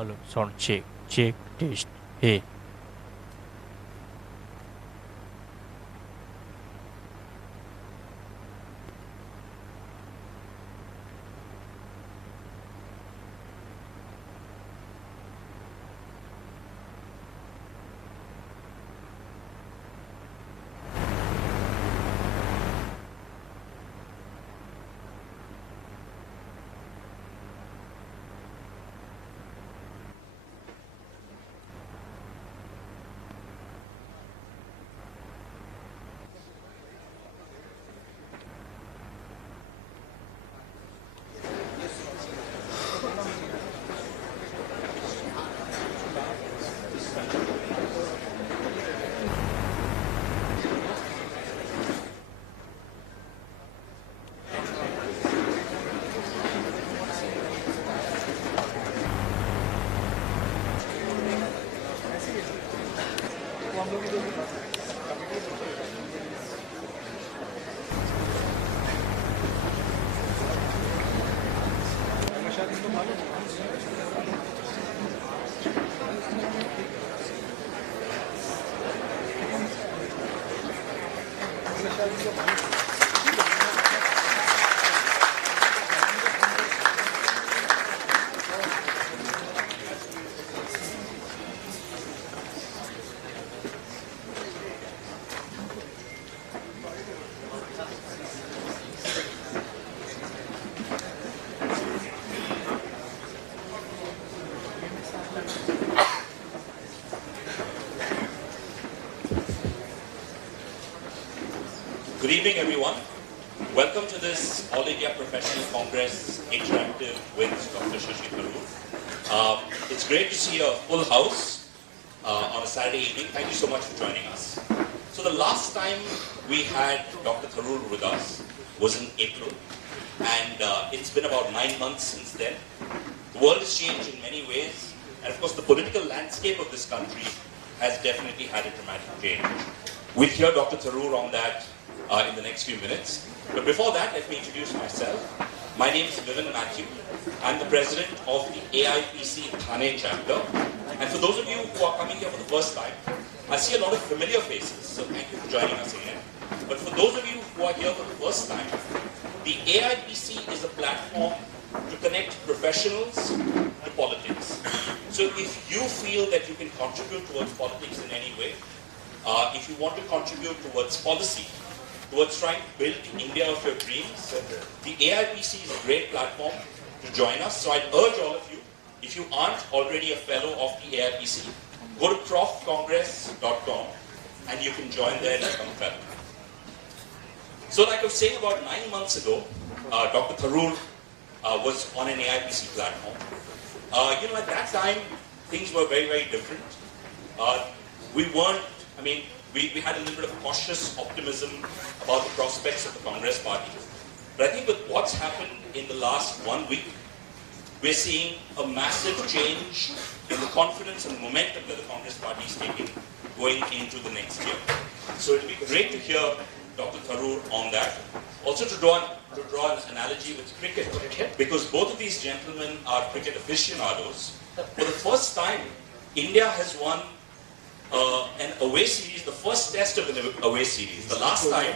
Hello, sound check, check, test. Hey. Good evening, everyone. Welcome to this All India Professional Congress Interactive with Dr. Shashi Tharoor. It's great to see a full house on a Saturday evening. Thank you so much for joining us. So the last time we had Dr. Tharoor with us was in April, and it's been about 9 months since then. The world has changed in many ways, and of course the political landscape of this country has definitely had a dramatic change. We'll hear Dr. Tharoor on that in the next few minutes. But before that, let me introduce myself. My name is Vivin Matthew. I'm the president of the AIPC Thane chapter. And for those of you who are coming here for the first time, I see a lot of familiar faces, so thank you for joining us again. But for those of you who are here for the first time, the AIPC is a platform to connect professionals to politics. So if you feel that you can contribute towards politics in any way, if you want to contribute towards policy, towards trying to build the India of your dreams, the AIPC is a great platform to join us. So I'd urge all of you, if you aren't already a fellow of the AIPC, go to profcongress.com and you can join there and become a fellow. So like I was saying, about 9 months ago, Dr. Tharoor was on an AIPC platform. At that time, things were very, very different. We had a little bit of cautious optimism about the prospects of the Congress party. But I think with what's happened in the last 1 week, we're seeing a massive change in the confidence and momentum that the Congress party is taking going into the next year. So it'll be great to hear Dr. Tharoor on that. Also to draw an analogy with cricket, because both of these gentlemen are cricket aficionados. For the first time, India has won an away series, the first test of an away series. The last time,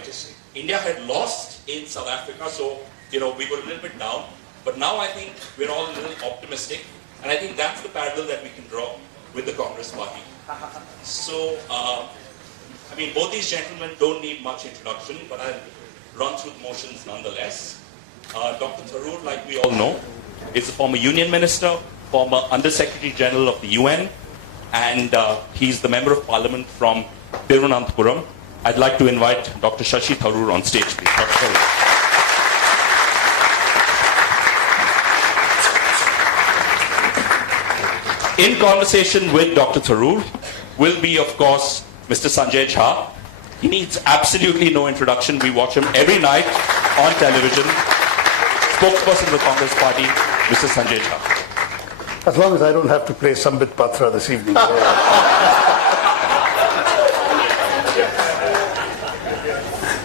India had lost in South Africa, so we were a little bit down. But now I think we're all a little optimistic, and I think that's the parallel that we can draw with the Congress party. So, both these gentlemen don't need much introduction, but I'll run through the motions nonetheless. Dr. Tharoor, like we all know, is a former Union Minister, former Under-Secretary General of the UN, and he's the Member of Parliament from Thiruvananthapuram. I'd like to invite Dr. Shashi Tharoor on stage, please. Dr. Tharoor. In conversation with Dr. Tharoor will be, of course, Mr. Sanjay Jha. He needs absolutely no introduction. We watch him every night on television. Spokesperson of the Congress Party, Mr. Sanjay Jha. As long as I don't have to play Sambit Patra this evening.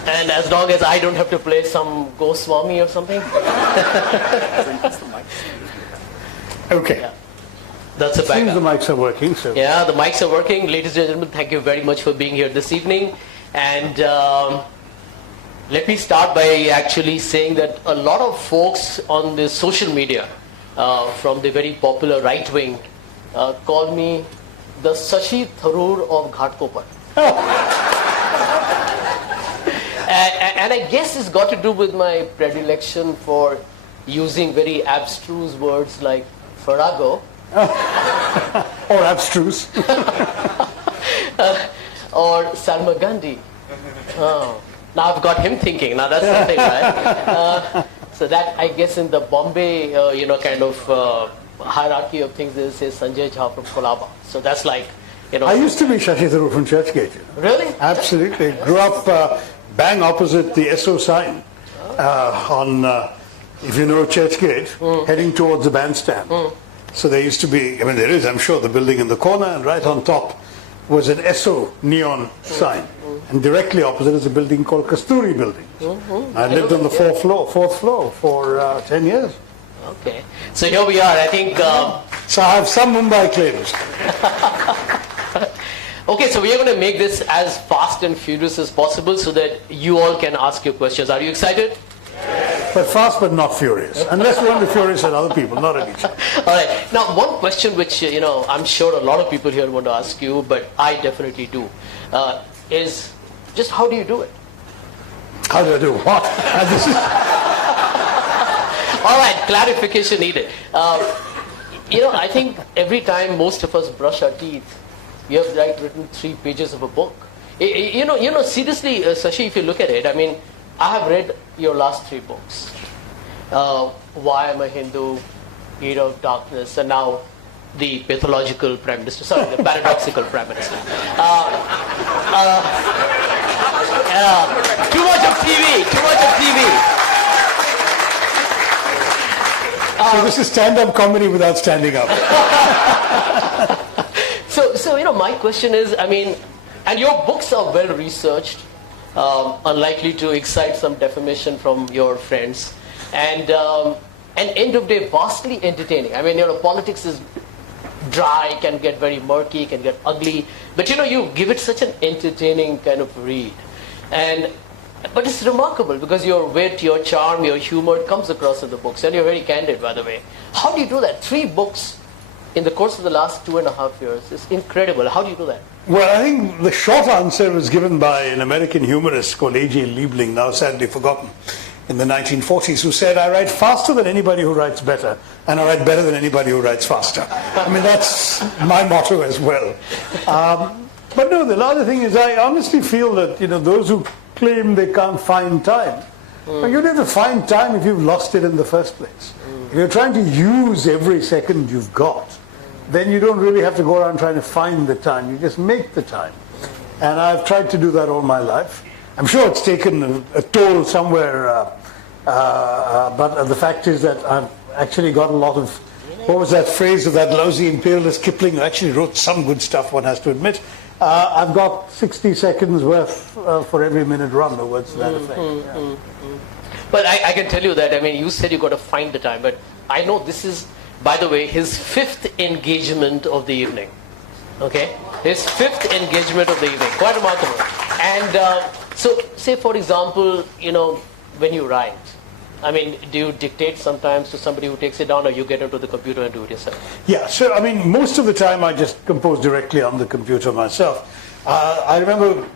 And as long as I don't have to play some Goswami or something. Okay. Yeah. That's a Seems the backup. mics are working, so. Yeah, the mics are working. Ladies and gentlemen, thank you very much for being here this evening. And let me start by actually saying that a lot of folks on the social media from the very popular right wing call me the Shashi Tharoor of Ghatkopar. And I guess it's got to do with my predilection for using very abstruse words like Farrago Or abstruse. or Salma Gandhi. Oh. Now I've got him thinking. Now that's something, right? So that, I guess, in the Bombay, kind of hierarchy of things, they say Sanjay Jha from Kolaba. So that's like, I used to be Shashi Tharoor from Churchgate. Really? Absolutely. Grew up bang opposite the SO sign on, if you know Churchgate, heading towards the bandstand. So there used to be, there is, I'm sure, the building in the corner, and right on top was an SO neon sign. And directly opposite is a building called Kasturi Building. I lived on the fourth floor for 10 years. Okay. So here we are. I think... So I have some Mumbai claims. Okay, so we are going to make this as fast and furious as possible so that you all can ask your questions. Are you excited? But fast but not furious. Unless we want to be furious at other people, not at each other. All right. Now, one question which, I'm sure a lot of people here want to ask you, but I definitely do, is just how do you do it? How do I do what? And this is, All right, clarification needed. I think every time most of us brush our teeth, we have written 3 pages of a book. Seriously, Shashi, if you look at it, I have read your last 3 books. Why I'm a Hindu, Era of Darkness, and now the pathological Prime Minister, sorry, the paradoxical Prime Minister. Too much of TV. so this is stand-up comedy without standing up. So my question is, and your books are well researched, unlikely to excite some defamation from your friends, and end of day vastly entertaining. Politics is dry, can get very murky, can get ugly, but you give it such an entertaining kind of read, but it's remarkable because your wit, your charm, your humor comes across in the books, and you're very candid, by the way. How do you do that? 3 books in the course of the last 2.5 years is incredible. How do you do that? Well, I think the short answer was given by an American humorist called A.J. Liebling, now sadly forgotten, in the 1940s, who said, I write faster than anybody who writes better, and I write better than anybody who writes faster. That's my motto as well. But no, the other thing is I honestly feel that, those who claim they can't find time, you need to find time if you've lost it in the first place. If you're trying to use every second you've got, then you don't really have to go around trying to find the time. You just make the time. And I've tried to do that all my life. I'm sure it's taken a toll somewhere, but the fact is that I've actually got a lot of, what was that phrase of that lousy imperialist Kipling, who actually wrote some good stuff, one has to admit. I've got 60 seconds worth for every minute run, or words to that effect. But I can tell you that, you said you got to find the time, but I know this is, by the way, his 5th engagement of the evening. Okay? His 5th engagement of the evening. Quite remarkable. And so, say for example, when you write, do you dictate sometimes to somebody who takes it down, or you get into the computer and do it yourself? Yeah, so most of the time I just compose directly on the computer myself. I remember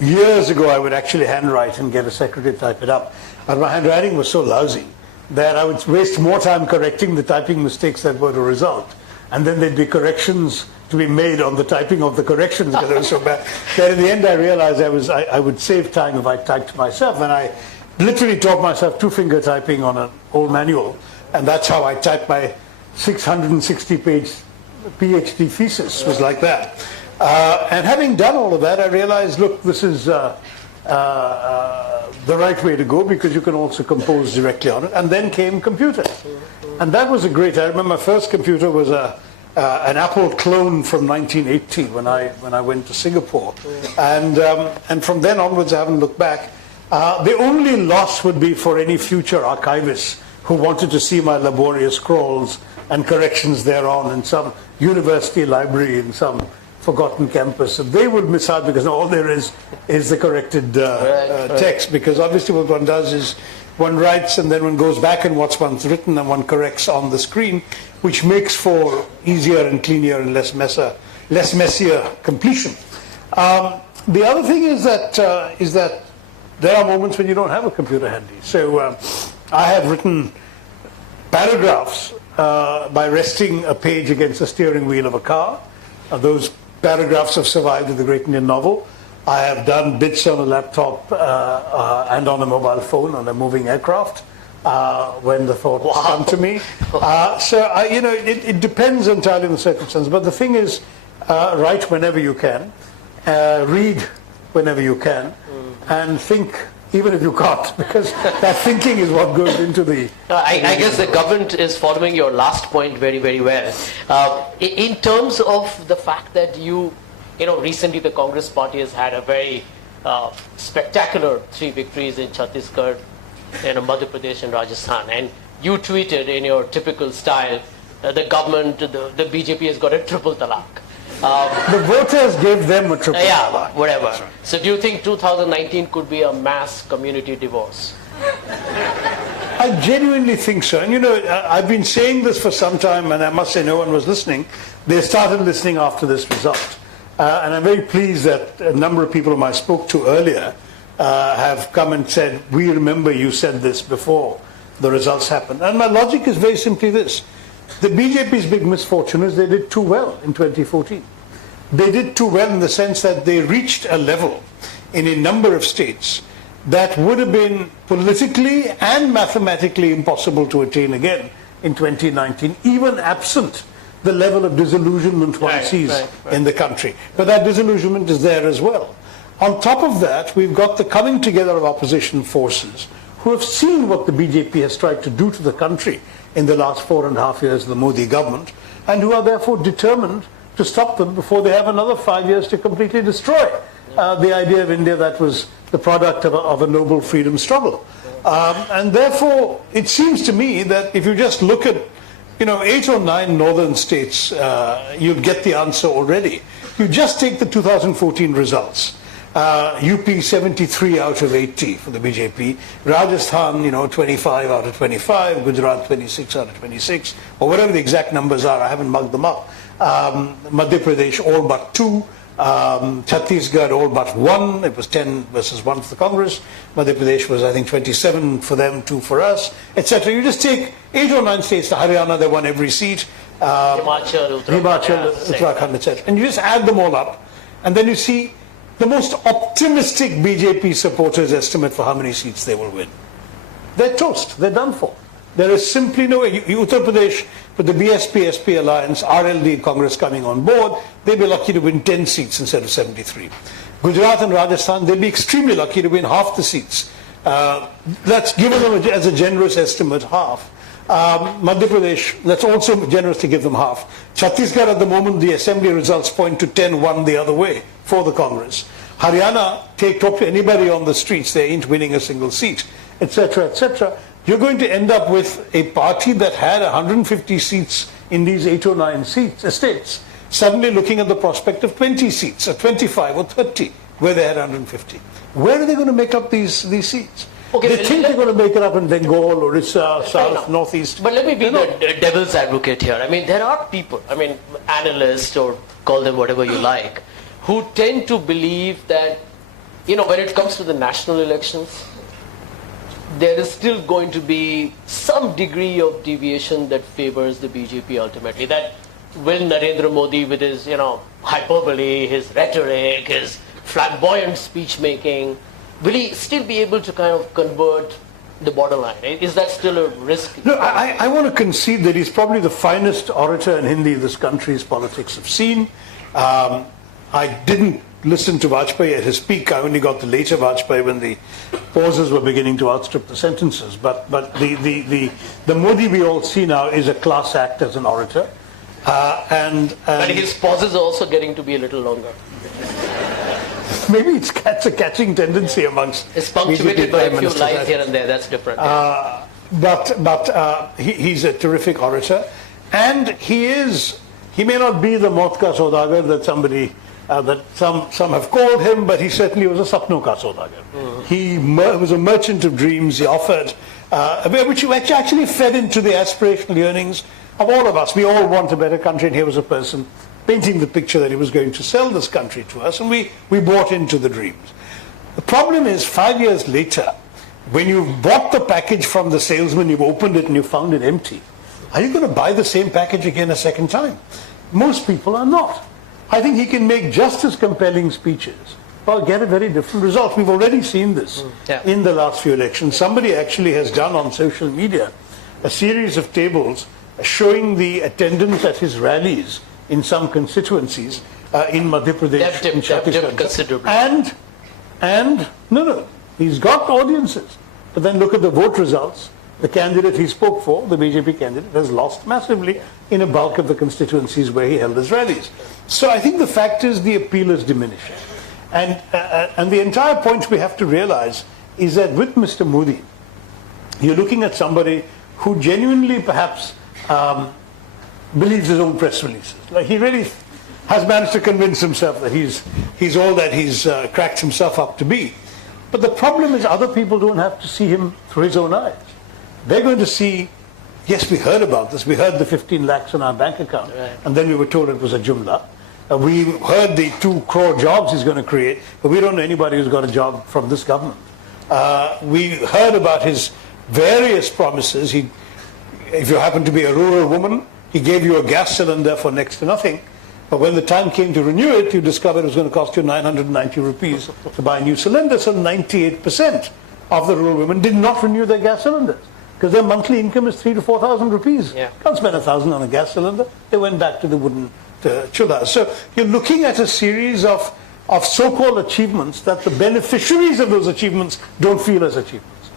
years ago I would actually handwrite and get a secretary to type it up. But my handwriting was so lousy that I would waste more time correcting the typing mistakes that were the result. And then there'd be corrections to be made on the typing of the corrections because it was so bad. Then in the end I realized I would save time if I typed myself. And I literally taught myself 2-finger typing on an old manual. And that's how I typed my 660-page PhD thesis, was like that. And having done all of that, I realized, look, this is the right way to go because you can also compose directly on it. And then came computers. And that was I remember my first computer was an Apple clone from 1980 when I went to Singapore. And from then onwards, I haven't looked back. The only loss would be for any future archivists who wanted to see my laborious scrawls and corrections thereon in some university library in some forgotten campus. So they would miss out because all there is the corrected text, because obviously what one does is one writes and then one goes back and what's one's written and one corrects on the screen, which makes for easier and cleaner and less messier completion. The other thing is that there are moments when you don't have a computer handy. So I have written paragraphs by resting a page against the steering wheel of a car. Those paragraphs have survived in the Great Indian Novel. I have done bits on a laptop and on a mobile phone on a moving aircraft when the thought come to me. It depends entirely on the circumstances. But the thing is, write whenever you can, read whenever you can, and think even if you can't, because that thinking is what goes into the... I guess the government is following your last point very, very well. In terms of the fact that recently the Congress party has had a very spectacular 3 victories in Chhattisgarh, Madhya Pradesh and Rajasthan, and you tweeted in your typical style, the government, the BJP has got a triple talaq. The voters gave them a triple talaq. Yeah, whatever. Right. So do you think 2019 could be a mass community divorce? I genuinely think so. And I've been saying this for some time, and I must say no one was listening. They started listening after this result. And I'm very pleased that a number of people whom I spoke to earlier have come and said, we remember you said this before the results happened. And my logic is very simply this. The BJP's big misfortune is they did too well in 2014. They did too well in the sense that they reached a level in a number of states that would have been politically and mathematically impossible to attain again in 2019, even absent the level of disillusionment one sees in the country. But that disillusionment is there as well. On top of that, we've got the coming together of opposition forces who have seen what the BJP has tried to do to the country in the last 4.5 years of the Modi government, and who are therefore determined to stop them before they have another 5 years to completely destroy the idea of India that was the product of a noble freedom struggle. And therefore, it seems to me that if you just look at 8 or 9 northern states, you'll get the answer already. You just take the 2014 results. UP 73 out of 80 for the BJP, Rajasthan 25 out of 25, Gujarat 26 out of 26, or whatever the exact numbers are, I haven't mugged them up. Madhya Pradesh all but 2, Chhattisgarh all but 1, it was 10 versus 1 for the Congress, Madhya Pradesh was I think 27 for them, 2 for us, etc. You just take 8 or 9 states, Haryana, they won every seat, Himachal, Uttarakhand, etc. And you just add them all up, and then you see the most optimistic BJP supporters estimate for how many seats they will win. They're toast. They're done for. There is simply no way. Uttar Pradesh, with the BSP-SP alliance, RLD Congress coming on board, they'll be lucky to win 10 seats instead of 73. Gujarat and Rajasthan, they'll be extremely lucky to win half the seats. That's given them as a generous estimate, half. Madhya Pradesh, that's also generous to give them half. Chhattisgarh at the moment, the assembly results point to 10-1 the other way for the Congress. Haryana, talk to anybody on the streets, they ain't winning a single seat, etc., etc. You're going to end up with a party that had 150 seats in these 8 or 9 states, suddenly looking at the prospect of 20 seats, or 25 or 30, where they had 150. Where are they going to make up these seats? Okay, they think they're going to make it up in Bengal, Orissa, South, Northeast. But let me be the devil's advocate here. I mean, there are people, analysts, or call them whatever you like, who tend to believe that, when it comes to the national elections, there is still going to be some degree of deviation that favors the BJP ultimately. That will Narendra Modi, with his, hyperbole, his rhetoric, his flamboyant speech making, will he still be able to kind of convert the borderline? Is that still a risk? No, I want to concede that he's probably the finest orator in Hindi this country's politics have seen. I didn't listen to Vajpayee at his peak. I only got the later Vajpayee when the pauses were beginning to outstrip the sentences. But the Modi we all see now is a class act as an orator. And his pauses are also getting to be a little longer. Maybe it's a catching tendency amongst... It's punctuated by a few lines here and there, that's different. But he's a terrific orator. And he may not be the Maut ka Saudagar that somebody, that some have called him, but he certainly was a Sapno ka Saudagar. He was a merchant of dreams. He offered, which actually fed into the aspirational yearnings of all of us. We all want a better country, and here was a person painting the picture that he was going to sell this country to us, and we bought into the dreams. The problem is, 5 years later, when you've bought the package from the salesman, you've opened it and you found it empty, are you going to buy the same package again a second time? Most people are not. I think he can make just as compelling speeches, but get a very different result. We've already seen this in the last few elections. Somebody actually has done on social media a series of tables showing the attendance at his rallies in some constituencies in Madhya Pradesh, in Chhattisgarh. And no, he's got audiences. But then look at the vote results. The candidate he spoke for, the BJP candidate, has lost massively in a bulk of the constituencies where he held his rallies. So I think the fact is the appeal is diminishing. And the entire point we have to realize is that with Mr. Modi, you're looking at somebody who genuinely perhaps believes his own press releases. Like, he really has managed to convince himself that he's all that he's cracked himself up to be. But the problem is other people don't have to see him through his own eyes. They're going to see, yes, we heard about this. We heard the 15 lakhs in our bank account, and then we were told it was a jumla. We heard the 2 crore jobs he's going to create, but we don't know anybody who's got a job from this government. We heard about his various promises. If you happen to be a rural woman, he gave you a gas cylinder for next to nothing. But when the time came to renew it, you discovered it was going to cost you 990 rupees to buy a new cylinder. So 98% of the rural women did not renew their gas cylinders because their monthly income is 3,000 to 4,000 rupees. Can't spend 1,000 on a gas cylinder. They went back to the wooden chullas. So you're looking at a series of so-called achievements that the beneficiaries of those achievements don't feel as achievements.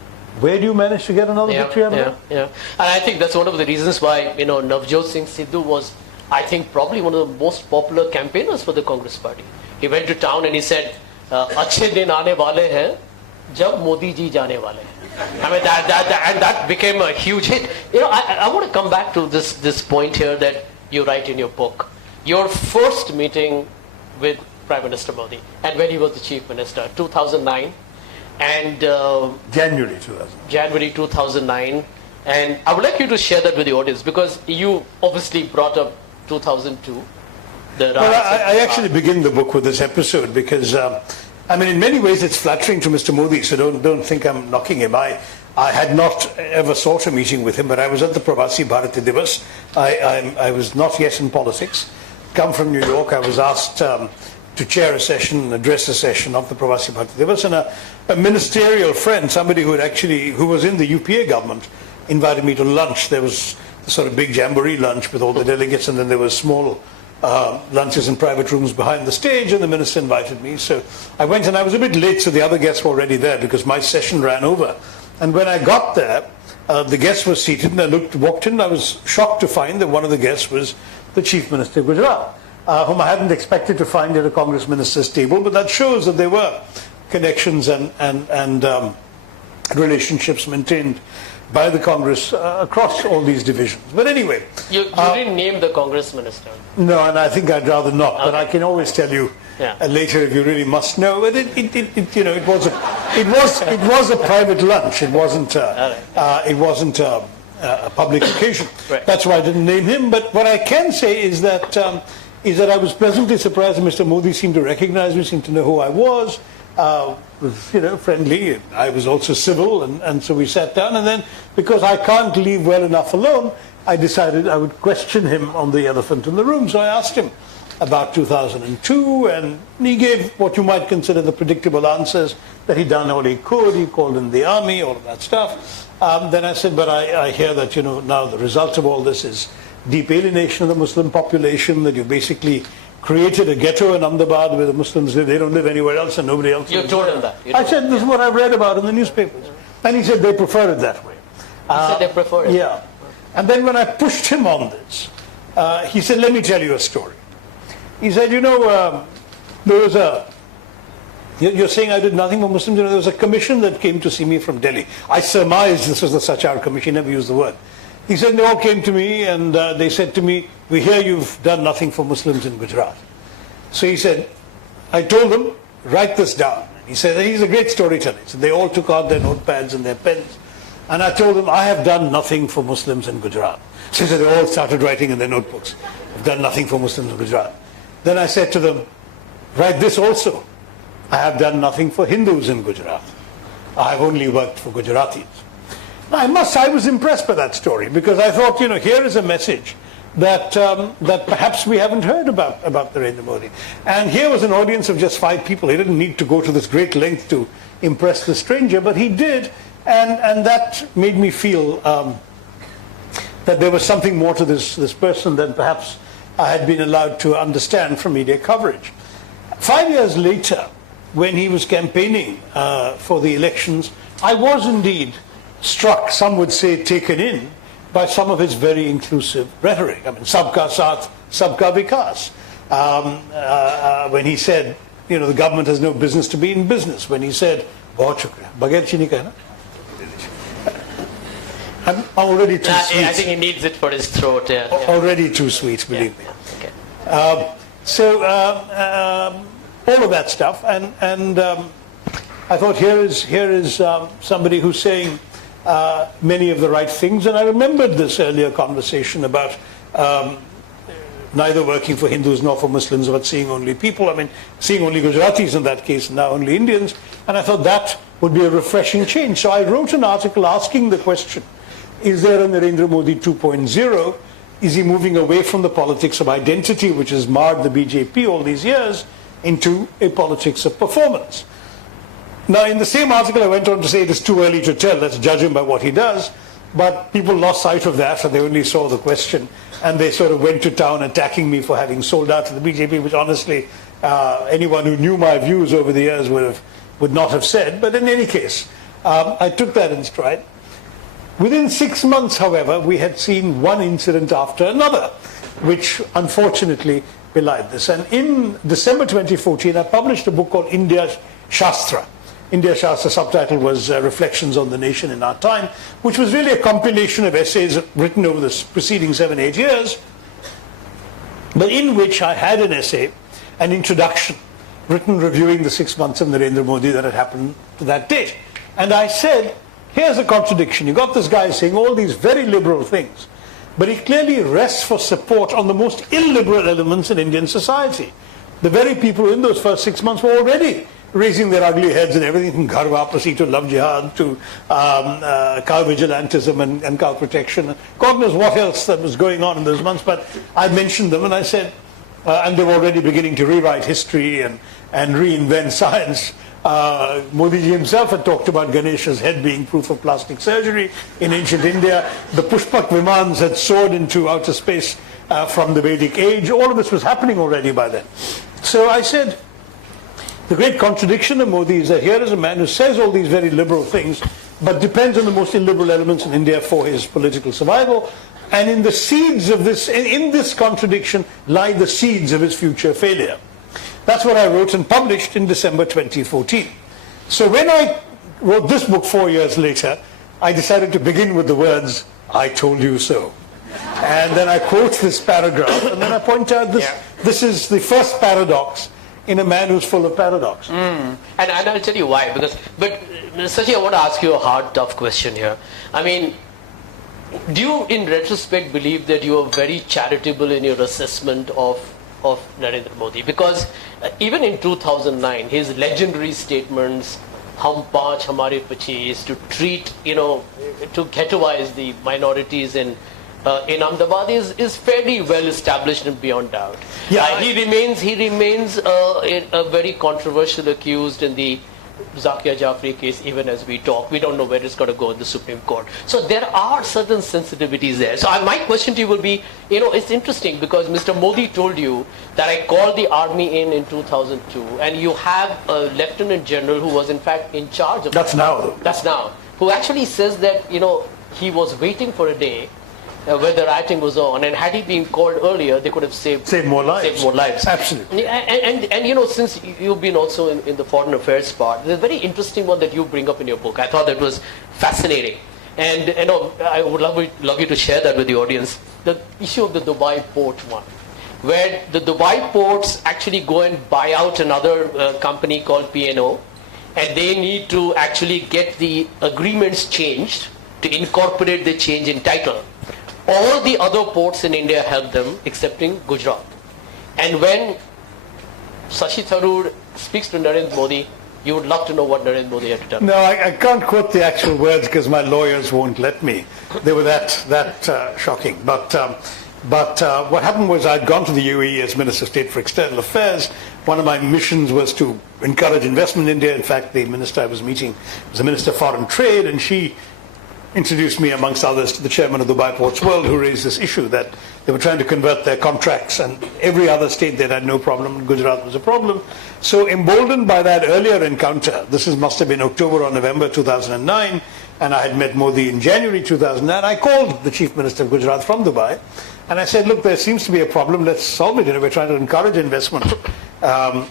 Where do you manage to get another victory out of that? And I think that's one of the reasons why, Navjot Singh Sidhu was, I think, probably one of the most popular campaigners for the Congress party. He went to town and he said, "Achhe din aane wale hain, jab Modi ji jaane wale hain." I mean, that became a huge hit. I want to come back to this point here that you write in your book. Your first meeting with Prime Minister Modi, and when he was the Chief Minister, 2009, and January 2009. And I would like you to share that with the audience, because you obviously brought up 2002. I actually begin the book with this episode because, in many ways it's flattering to Mr. Modi, so don't think I'm knocking him. I had not ever sought a meeting with him, but I was at the Pravasi Bharati Divas. I was not yet in politics. Come from New York, I was asked to chair a session, address a session of the Pravasi Bharati Divas, and a ministerial friend, somebody who was in the UPA government, invited me to lunch. There was a sort of big jamboree lunch with all the delegates, and then there were small lunches in private rooms behind the stage, and the minister invited me. So I went, and I was a bit late, so the other guests were already there because my session ran over. And when I got there, the guests were seated, and I walked in, and I was shocked to find that one of the guests was the Chief Minister of Gujarat, whom I hadn't expected to find at a Congress minister's table, but that shows that there were connections and relationships maintained by the Congress across all these divisions. But anyway, you didn't name the Congress minister. No, and I think I'd rather not. Okay. But I can always tell you later if you really must know. But it was a private lunch. It wasn't a public occasion. Right. That's why I didn't name him. But what I can say is that I was pleasantly surprised that Mr. Modi seemed to recognize me, seemed to know who I was. Was friendly. I was also civil, and so we sat down. And then, because I can't leave well enough alone, I decided I would question him on the elephant in the room. So I asked him about 2002, and he gave what you might consider the predictable answers, that he'd done all he could. He called in the army, all of that stuff. Then I said, but I hear that now the result of all this is deep alienation of the Muslim population, that you basically created a ghetto in Ahmedabad where the Muslims live. They don't live anywhere else, and nobody else. You told him that. I said, this is what I've read about in the newspapers. And he said they prefer it that way. He said they prefer it. Yeah. And then when I pushed him on this, he said, let me tell you a story. He said, there was you're saying I did nothing for Muslims. There was a commission that came to see me from Delhi. I surmised this was the Sachar Commission. He never used the word. He said, they all came to me and they said to me, we hear you've done nothing for Muslims in Gujarat. So he said, I told them, write this down. He said, he's a great storyteller. So they all took out their notepads and their pens. And I told them, I have done nothing for Muslims in Gujarat. So they all started writing in their notebooks, I've done nothing for Muslims in Gujarat. Then I said to them, write this also. I have done nothing for Hindus in Gujarat. I have only worked for Gujaratis. I was impressed by that story because I thought, here is a message that that perhaps we haven't heard about Narendra Modi. And here was an audience of just 5 people. He didn't need to go to this great length to impress the stranger, but he did, and that made me feel that there was something more to this person than perhaps I had been allowed to understand from media coverage. 5 years later, when he was campaigning for the elections, I was indeed struck, some would say taken in, by some of his very inclusive rhetoric. I mean, Sabka Saath, Sabka Vikas. When he said, the government has no business to be in business. When he said, "Bahut shukriya," Bagair chini ka hai na? I'm already too sweet. I think he needs it for his throat. Yeah. Already too sweet, believe me. Okay. All of that stuff, and I thought here is somebody who's saying many of the right things, and I remembered this earlier conversation about neither working for Hindus nor for Muslims, but seeing only people. I mean, seeing only Gujaratis in that case, and now only Indians, and I thought that would be a refreshing change. So I wrote an article asking the question, is there a Narendra Modi 2.0? Is he moving away from the politics of identity, which has marred the BJP all these years, into a politics of performance? Now, in the same article, I went on to say it is too early to tell. Let's judge him by what he does. But people lost sight of that, and they only saw the question, and they sort of went to town attacking me for having sold out to the BJP, which honestly, anyone who knew my views over the years would not have said. But in any case, I took that in stride. Within 6 months, however, we had seen one incident after another, which unfortunately belied this. And in December 2014, I published a book called India Shastra. India Shastra subtitle was Reflections on the Nation in Our Time, which was really a compilation of essays written over the preceding 7-8 years, but in which I had an essay, an introduction, written reviewing the 6 months of Narendra Modi that had happened to that date. And I said, here's a contradiction. You got this guy saying all these very liberal things, but he clearly rests for support on the most illiberal elements in Indian society. The very people who in those first 6 months were already raising their ugly heads and everything from Ghar Wapasi to Love Jihad to cow vigilantism and cow protection. God knows what else that was going on in those months, but I mentioned them and I said, and they were already beginning to rewrite history and reinvent science. Modi ji himself had talked about Ganesha's head being proof of plastic surgery in ancient India. The Pushpak Vimans had soared into outer space from the Vedic age. All of this was happening already by then. So I said, the great contradiction of Modi is that here is a man who says all these very liberal things, but depends on the most illiberal elements in India for his political survival. And in the seeds of this, in this contradiction, lie the seeds of his future failure. That's what I wrote and published in December 2014. So when I wrote this book 4 years later, I decided to begin with the words, "I told you so." And then I quote this paragraph, and then I point out this is the first paradox in a man who's full of paradox. And I'll tell you why. But Sachi, I want to ask you a hard, tough question here. I mean, do you, in retrospect, believe that you are very charitable in your assessment of Narendra Modi? Because even in 2009, his legendary statements, "Hum paanch, hamare pachis," to treat, to ghettoize the minorities in Ahmedabad is fairly well established and beyond doubt. Yeah, he remains a very controversial accused in the Zakia Jafri case, even as we talk. We don't know where it's going to go in the Supreme Court. So there are certain sensitivities there. So my question to you will be, it's interesting because Mr. Modi told you that I called the army in 2002, and you have a lieutenant general who was in fact in charge of... That's now. That's now. Who actually says that, he was waiting for a day where the rioting was on, and had he been called earlier, they could have saved more lives. Saved more lives. Absolutely. And since you've been also in the foreign affairs part, there's a very interesting one that you bring up in your book. I thought that was fascinating. And I would love you to share that with the audience. The issue of the Dubai port one, where the Dubai ports actually go and buy out another company called P&O, and they need to actually get the agreements changed to incorporate the change in title. All the other ports in India help them, excepting Gujarat. And when Shashi Tharoor speaks to Narendra Modi, you would love to know what Narendra Modi had to tell. No, I can't quote the actual words because my lawyers won't let me. They were that shocking. But what happened was I'd gone to the UAE as Minister of State for External Affairs. One of my missions was to encourage investment in India. In fact, the minister I was meeting was the Minister of Foreign Trade, and she introduced me, amongst others, to the chairman of Dubai Ports World, who raised this issue that they were trying to convert their contracts, and every other state they had no problem. Gujarat was a problem. So emboldened by that earlier encounter, must have been October or November 2009, and I had met Modi in January 2009, I called the Chief Minister of Gujarat from Dubai, and I said, look, there seems to be a problem, let's solve it. We're trying to encourage investment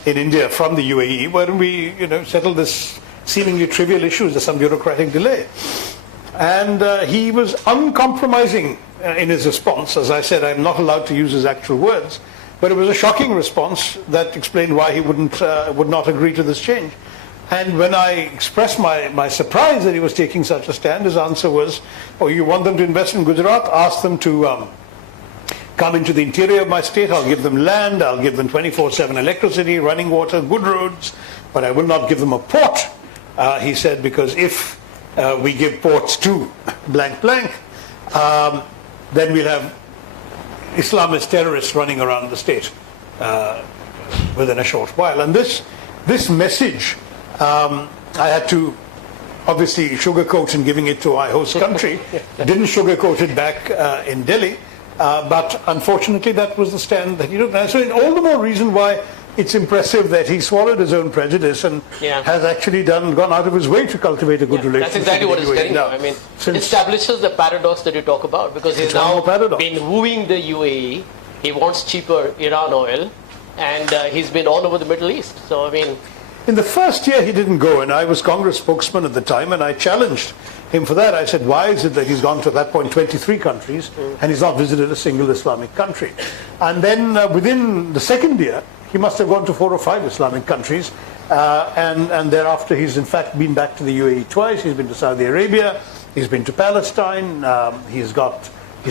in India from the UAE. Why don't we settle this seemingly trivial issues? There's some bureaucratic delay. And he was uncompromising in his response. As I said, I'm not allowed to use his actual words, but it was a shocking response that explained why he would not agree to this change. And when I expressed my surprise that he was taking such a stand, his answer was, oh, you want them to invest in Gujarat? Ask them to come into the interior of my state. I'll give them land, I'll give them 24/7 electricity, running water, good roads, but I will not give them a port, he said, because if we give ports to blank blank, then we'll have Islamist terrorists running around the state within a short while. And this message, I had to obviously sugarcoat in giving it to our host country. Didn't sugarcoat it back in Delhi, but unfortunately that was the stand that he took. And so all the more reason why it's impressive that he swallowed his own prejudice and has actually gone out of his way to cultivate a good relationship. That's exactly what it's getting now. I mean, it establishes the paradox that you talk about, because he's now been wooing the UAE. He wants cheaper Iran oil, and he's been all over the Middle East. So, I mean, in the first year he didn't go, and I was Congress spokesman at the time, and I challenged him for that. I said, why is it that he's gone to, at that point, 23 countries, and he's not visited a single Islamic country? And then within the second year, he must have gone to 4 or 5 Islamic countries, and thereafter he's in fact been back to the UAE twice. He's been to Saudi Arabia, he's been to Palestine, he's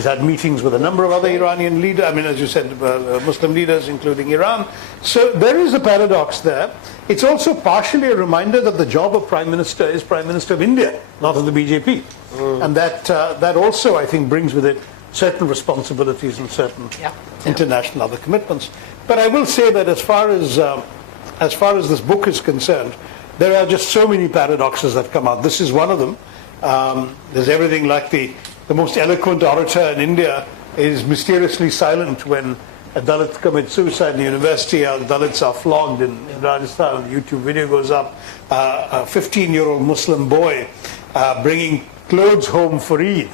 had meetings with a number of other Iranian leaders, I mean, as you said, Muslim leaders, including Iran. So there is a paradox there. It's also partially a reminder that the job of Prime Minister is Prime Minister of India, not of the BJP. And that also, I think, brings with it certain responsibilities and certain international other commitments. But I will say that as far as this book is concerned, there are just so many paradoxes that come out. This is one of them. There's everything like the most eloquent orator in India is mysteriously silent when a Dalit commits suicide in the university. How Dalits are flogged in Rajasthan. The YouTube video goes up. A 15-year-old Muslim boy bringing clothes home for Eid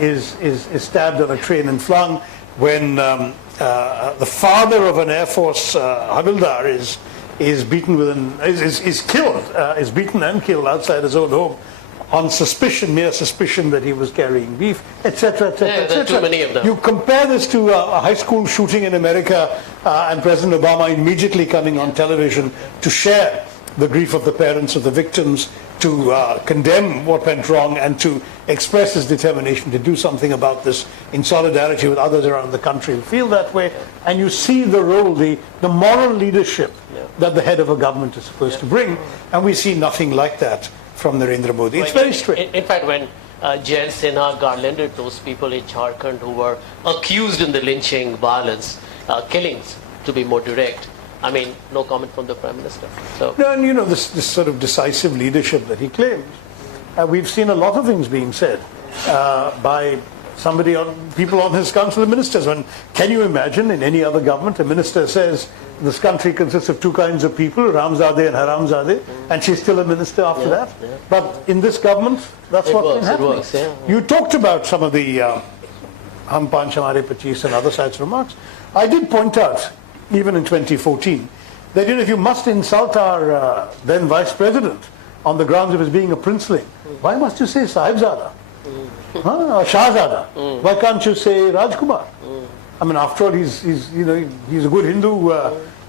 is stabbed on a train and flung. When the father of an Air Force Havildar is beaten is killed, is beaten and killed outside his own home on suspicion, mere suspicion that he was carrying beef, etc., etc., there are too many of them. You compare this to a high school shooting in America, and President Obama immediately coming on television to share the grief of the parents of the victims, to condemn what went wrong, and to express his determination to do something about this in solidarity with others around the country who feel that way. And you see the role, the moral leadership that the head of a government is supposed to bring, and we see nothing like that from Narendra Modi. It's very strange. In fact, when Jayant Sinha garlanded those people in Jharkhand who were accused in the lynching violence, killings, to be more direct, I mean, no comment from the Prime Minister. So. No, and this sort of decisive leadership that he claims. We've seen a lot of things being said by people on his council of ministers. And can you imagine in any other government, a minister says this country consists of 2 kinds of people, Ramzadeh and Haramzadeh, and she's still a minister after that? Yeah. But in this government, that's what's been happening. It works, yeah. You talked about some of the Hum Panch Hamare Pachis and other sides remarks. I did point out, even in 2014, that if you must insult our then Vice President, on the grounds of his being a princeling. Why must you say Sahibzada? Or Shahzada? Why can't you say Rajkumar? I mean, after all, he's a good Hindu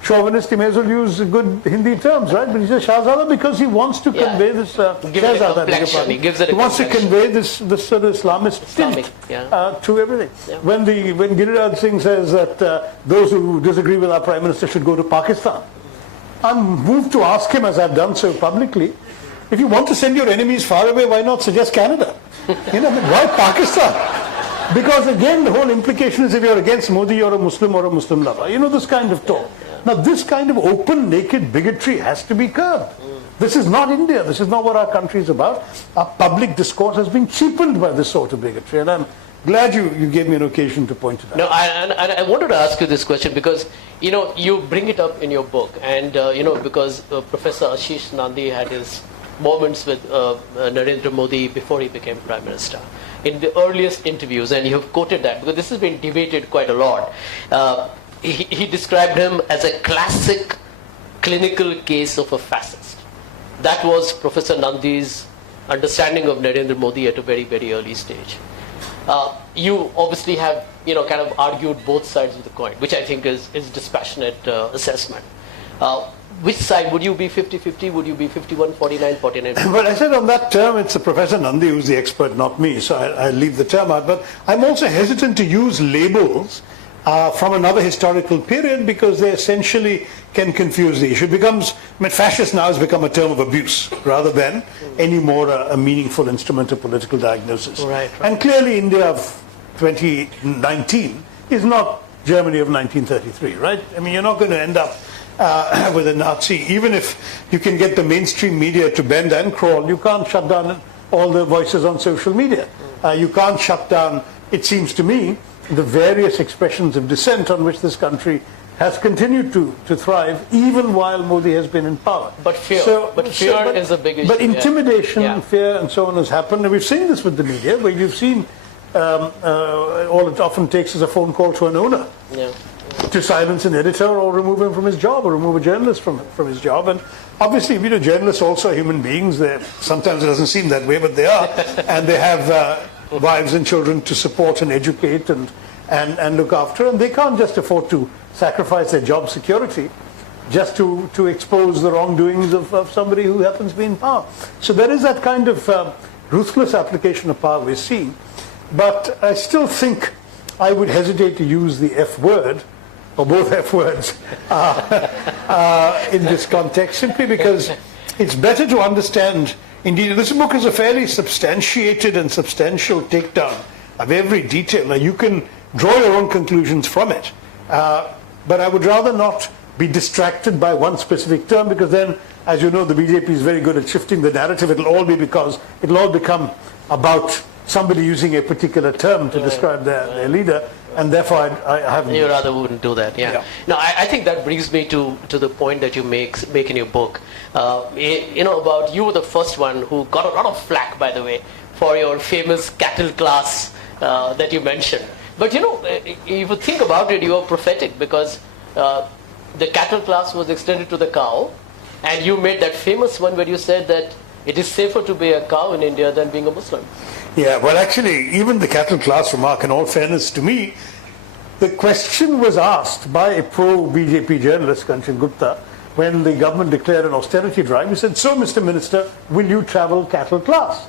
chauvinist. He may as well use good Hindi terms, right? But he says Shahzada because he wants to convey this. Give it a complexion. He gives it a he wants to convey this sort of Islamist tint to everything. Yeah. When Giriraj Singh says that those who disagree with our Prime Minister should go to Pakistan, I'm moved to ask him, as I've done so publicly, if you want to send your enemies far away, why not suggest Canada? Why Pakistan? Because again, the whole implication is if you're against Modi, you're a Muslim or a Muslim lover. This kind of talk. Now, this kind of open, naked bigotry has to be curbed. This is not India. This is not what our country is about. Our public discourse has been cheapened by this sort of bigotry. And I'm glad you gave me an occasion to point it out. No, I wanted to ask you this question because, you bring it up in your book. And, because Professor Ashish Nandi had his moments with Narendra Modi before he became Prime Minister. In the earliest interviews, and you have quoted that, because this has been debated quite a lot, he described him as a classic clinical case of a fascist. That was Professor Nandi's understanding of Narendra Modi at a very, very early stage. You obviously have, kind of argued both sides of the coin, which I think is dispassionate assessment. Which side? Would you be 50-50? Would you be 51-49, 49? Well, I said on that term, it's Professor Nandi who's the expert, not me, so I leave the term out. But I'm also hesitant to use labels from another historical period because they essentially can confuse the issue. It becomes, fascist now has become a term of abuse rather than any more a meaningful instrument of political diagnosis. Right. And clearly India of 2019 is not Germany of 1933, right? You're not going to end up with a Nazi. Even if you can get the mainstream media to bend and crawl, you can't shut down all the voices on social media. You can't shut down, it seems to me, the various expressions of dissent on which this country has continued to thrive, even while Modi has been in power. But fear is a big issue. But intimidation, fear, and so on has happened. And we've seen this with the media, where you've seen all it often takes is a phone call to an owner. Yeah. To silence an editor or remove him from his job or remove a journalist from his job. And obviously, journalists also are human beings. Sometimes it doesn't seem that way, but they are. And they have wives and children to support and educate and look after. And they can't just afford to sacrifice their job security just to expose the wrongdoings of somebody who happens to be in power. So there is that kind of ruthless application of power we're seeing. But I still think I would hesitate to use the F word, or both F words, in this context, simply because it's better to understand. Indeed, this book is a fairly substantiated and substantial takedown of every detail. Now, you can draw your own conclusions from it, but I would rather not be distracted by one specific term, because then, as you know, the BJP is very good at shifting the narrative. It'll all become about somebody using a particular term to describe their leader. And therefore, I haven't. You rather wouldn't do that, yeah. No, I think that brings me to the point that you make in your book. About you were the first one who got a lot of flack, by the way, for your famous cattle class that you mentioned. But if you think about it, you are prophetic, because the cattle class was extended to the cow, and you made that famous one where you said that it is safer to be a cow in India than being a Muslim. Yeah, well, actually, even the cattle class remark, in all fairness to me, the question was asked by a pro-BJP journalist, Kanchan Gupta, when the government declared an austerity drive. He said, "So, Mr. Minister, will you travel cattle class?"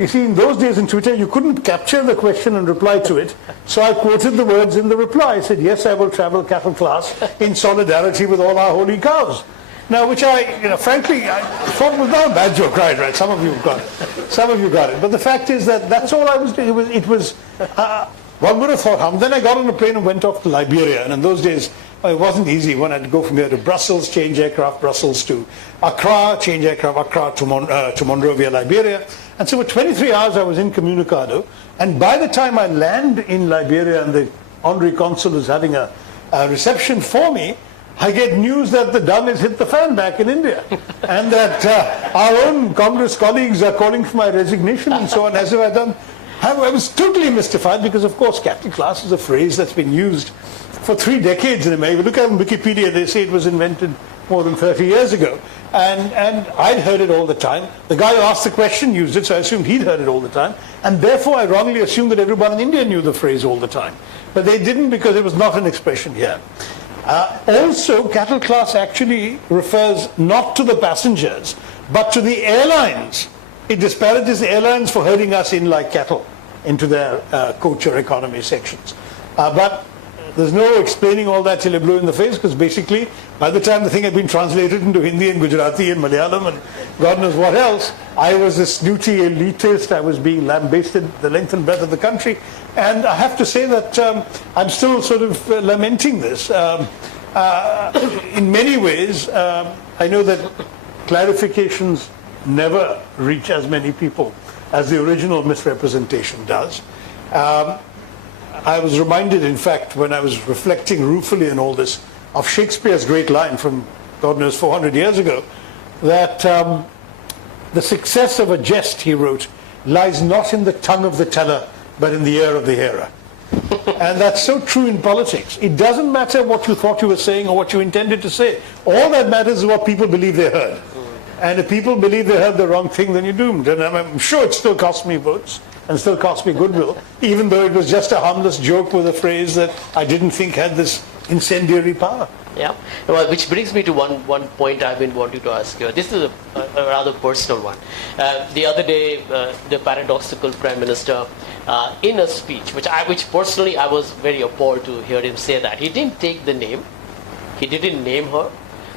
You see, in those days in Twitter, you couldn't capture the question and reply to it. So I quoted the words in the reply. I said, "Yes, I will travel cattle class in solidarity with all our holy cows." Now, which frankly, I thought was not a bad joke, right? Some of you got it. But the fact is that that's all I was doing. It was one would have thought. Then I got on a plane and went off to Liberia. And in those days, it wasn't easy. One had to go from here to Brussels, change aircraft, Brussels to Accra, change aircraft, Accra to Monrovia, Liberia. And so for 23 hours, I was incommunicado. And by the time I land in Liberia and the honorary consul is having a reception for me, I get news that the dung has hit the fan back in India, and that our own Congress colleagues are calling for my resignation and so on, as if I'd done. I was totally mystified, because, of course, cattle class is a phrase that's been used for 3 decades in America. Look at Wikipedia, they say it was invented more than 30 years ago. And I'd heard it all the time. The guy who asked the question used it, so I assumed he'd heard it all the time. And therefore, I wrongly assumed that everyone in India knew the phrase all the time. But they didn't, because it was not an expression here. Also, cattle class actually refers not to the passengers, but to the airlines. It disparages the airlines for herding us in like cattle into their coach or economy sections. But there's no explaining all that till it blew in the face, because basically, by the time the thing had been translated into Hindi and Gujarati and Malayalam and God knows what else, I was this snooty elitist. I was being lambasted the length and breadth of the country. And I have to say that I'm still sort of lamenting this. In many ways, I know that clarifications never reach as many people as the original misrepresentation does. I was reminded, in fact, when I was reflecting ruefully on all this, of Shakespeare's great line from, God knows, 400 years ago, that the success of a jest, he wrote, lies not in the tongue of the teller, but in the ear of the hearer. And that's so true in politics. It doesn't matter what you thought you were saying or what you intended to say. All that matters is what people believe they heard. And if people believe they heard the wrong thing, then you're doomed. And I'm sure it still cost me votes and still cost me goodwill, even though it was just a harmless joke with a phrase that I didn't think had this incendiary power. Yeah, well, which brings me to one point I've been wanting to ask you. This is a rather personal one. The other day, the paradoxical Prime Minister, in a speech, which personally I was very appalled to hear him say that. He didn't take the name, he didn't name her,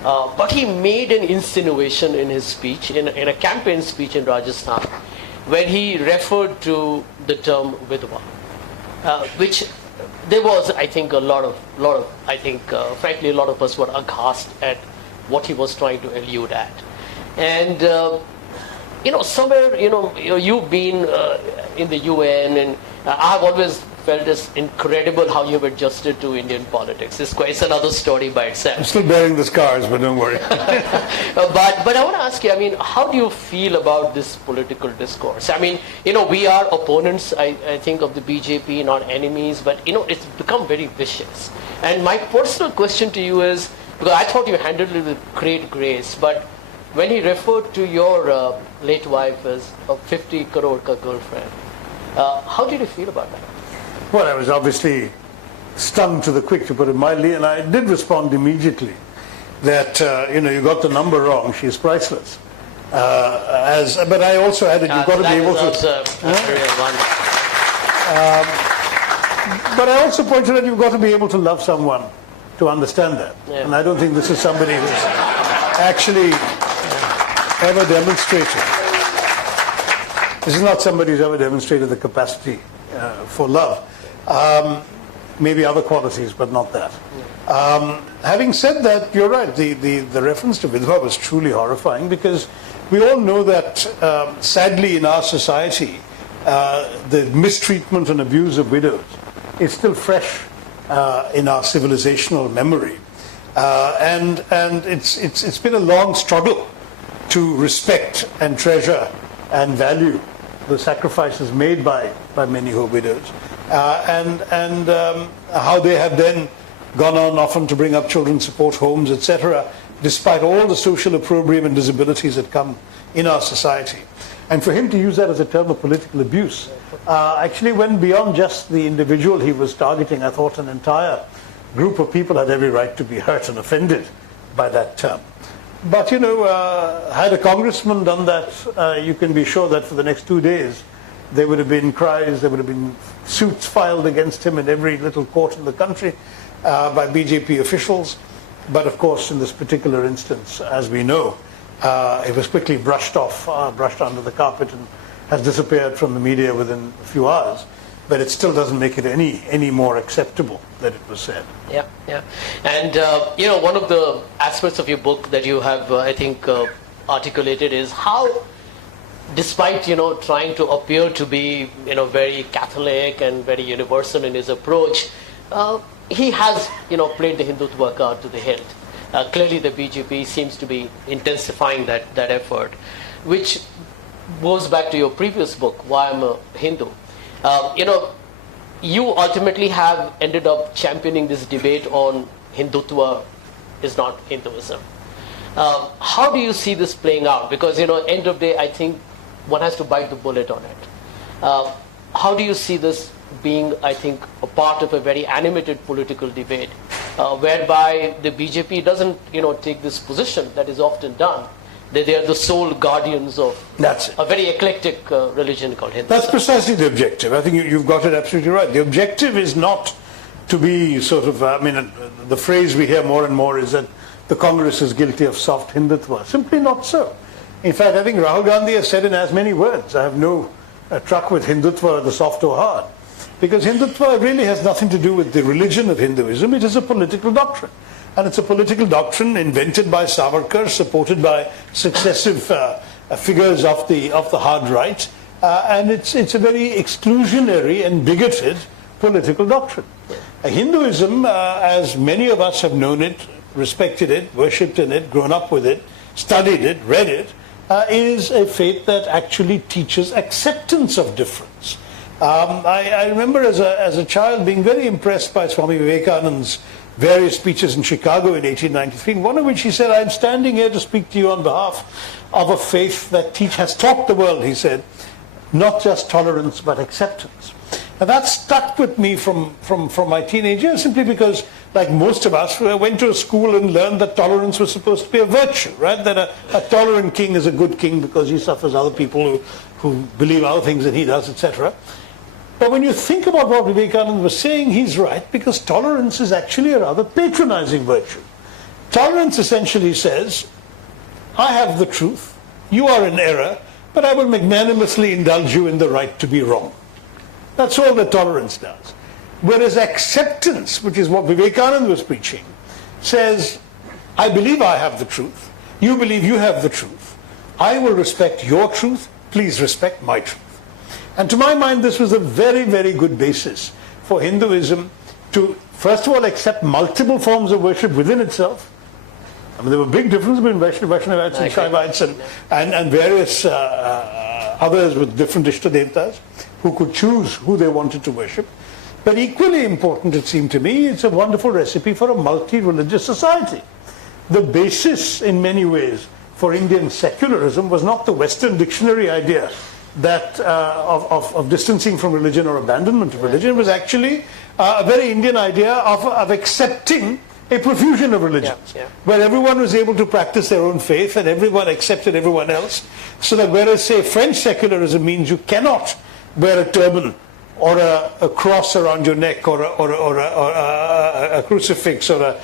but he made an insinuation in his speech, in a campaign speech in Rajasthan, when he referred to the term Vidwa, which there was, I think, frankly, a lot of us were aghast at what he was trying to allude at. And, somewhere, you've been in the UN, and I've always felt it's incredible how you've adjusted to Indian politics. It's another story by itself. I'm still bearing the scars, but don't worry. But I want to ask you, how do you feel about this political discourse? We are opponents, I think, of the BJP, not enemies, but, it's become very vicious. And my personal question to you is, because I thought you handled it with great grace, but when he referred to your late wife as a 50 crore ka girlfriend, how did you feel about that? Well, I was obviously stung to the quick, to put it mildly, and I did respond immediately that, you got the number wrong. She's priceless. But I also added, you've got to be able to... But I also pointed out you've got to be able to love someone to understand that. Yeah. And I don't think this is somebody who's actually ever demonstrated. This is not somebody who's ever demonstrated the capacity for love. Maybe other qualities, but not that. Having said that, you're right. The reference to Vidwa was truly horrifying, because we all know that, sadly, in our society, the mistreatment and abuse of widows is still fresh in our civilizational memory, and it's been a long struggle to respect and treasure and value the sacrifices made by many who are widows, and how they have then gone on often to bring up children's support homes, etc., despite all the social opprobrium and disabilities that come in our society. And for him to use that as a term of political abuse actually went beyond just the individual he was targeting. I thought an entire group of people had every right to be hurt and offended by that term. But, had a congressman done that, you can be sure that for the next 2 days, there would have been cries, there would have been suits filed against him in every little court in the country by BJP officials. But of course, in this particular instance, as we know, it was quickly brushed under the carpet, and has disappeared from the media within a few hours. But it still doesn't make it any more acceptable that it was said. Yeah. And, one of the aspects of your book that you have, I think, articulated is how, despite, trying to appear to be, very Catholic and very universal in his approach, he has, played the Hindutva card to the hilt. Clearly the BJP seems to be intensifying that effort, which goes back to your previous book, Why I'm a Hindu. You ultimately have ended up championing this debate on Hindutva is not Hinduism. How do you see this playing out? Because, end of day, I think one has to bite the bullet on it. How do you see this being, I think, a part of a very animated political debate, whereby the BJP doesn't, take this position that is often done, that they are the sole guardians of That's it. a very eclectic religion called Hinduism? That's precisely the objective. I think you've got it absolutely right. The objective is not to be sort of, the phrase we hear more and more is that the Congress is guilty of soft Hindutva. Simply not so. In fact, I think Rahul Gandhi has said in as many words, I have no truck with Hindutva, the soft or hard. Because Hindutva really has nothing to do with the religion of Hinduism. It is a political doctrine. And it's a political doctrine invented by Savarkar, supported by successive figures of the hard right. And it's a very exclusionary and bigoted political doctrine. Hinduism, as many of us have known it, respected it, worshipped in it, grown up with it, studied it, read it, is a faith that actually teaches acceptance of difference. I remember as a child being very impressed by Swami Vivekananda's various speeches in Chicago in 1893, one of which he said, I'm standing here to speak to you on behalf of a faith that has taught the world, he said, not just tolerance but acceptance. And that stuck with me from my teenage years, simply because, like most of us, we went to a school and learned that tolerance was supposed to be a virtue, right? That a tolerant king is a good king because he suffers other people who believe other things than he does, etc. But when you think about what Vivekananda was saying, he's right, because tolerance is actually a rather patronizing virtue. Tolerance essentially says, I have the truth, you are in error, but I will magnanimously indulge you in the right to be wrong. That's all that tolerance does. Whereas acceptance, which is what Vivekananda was preaching, says, I believe I have the truth, you believe you have the truth, I will respect your truth, please respect my truth. And to my mind, this was a very, very good basis for Hinduism to, first of all, accept multiple forms of worship within itself. I mean, there were big differences between Vaishnavites and Shaivites and various others with different Ishtadevtas who could choose who they wanted to worship. But equally important, it seemed to me, it's a wonderful recipe for a multi-religious society. The basis, in many ways, for Indian secularism was not the Western dictionary idea that of distancing from religion or abandonment of religion. It was actually a very Indian idea of accepting a profusion of religions, where everyone was able to practice their own faith and everyone accepted everyone else. So that whereas, say, French secularism means you cannot wear a turban or a cross around your neck or a crucifix or a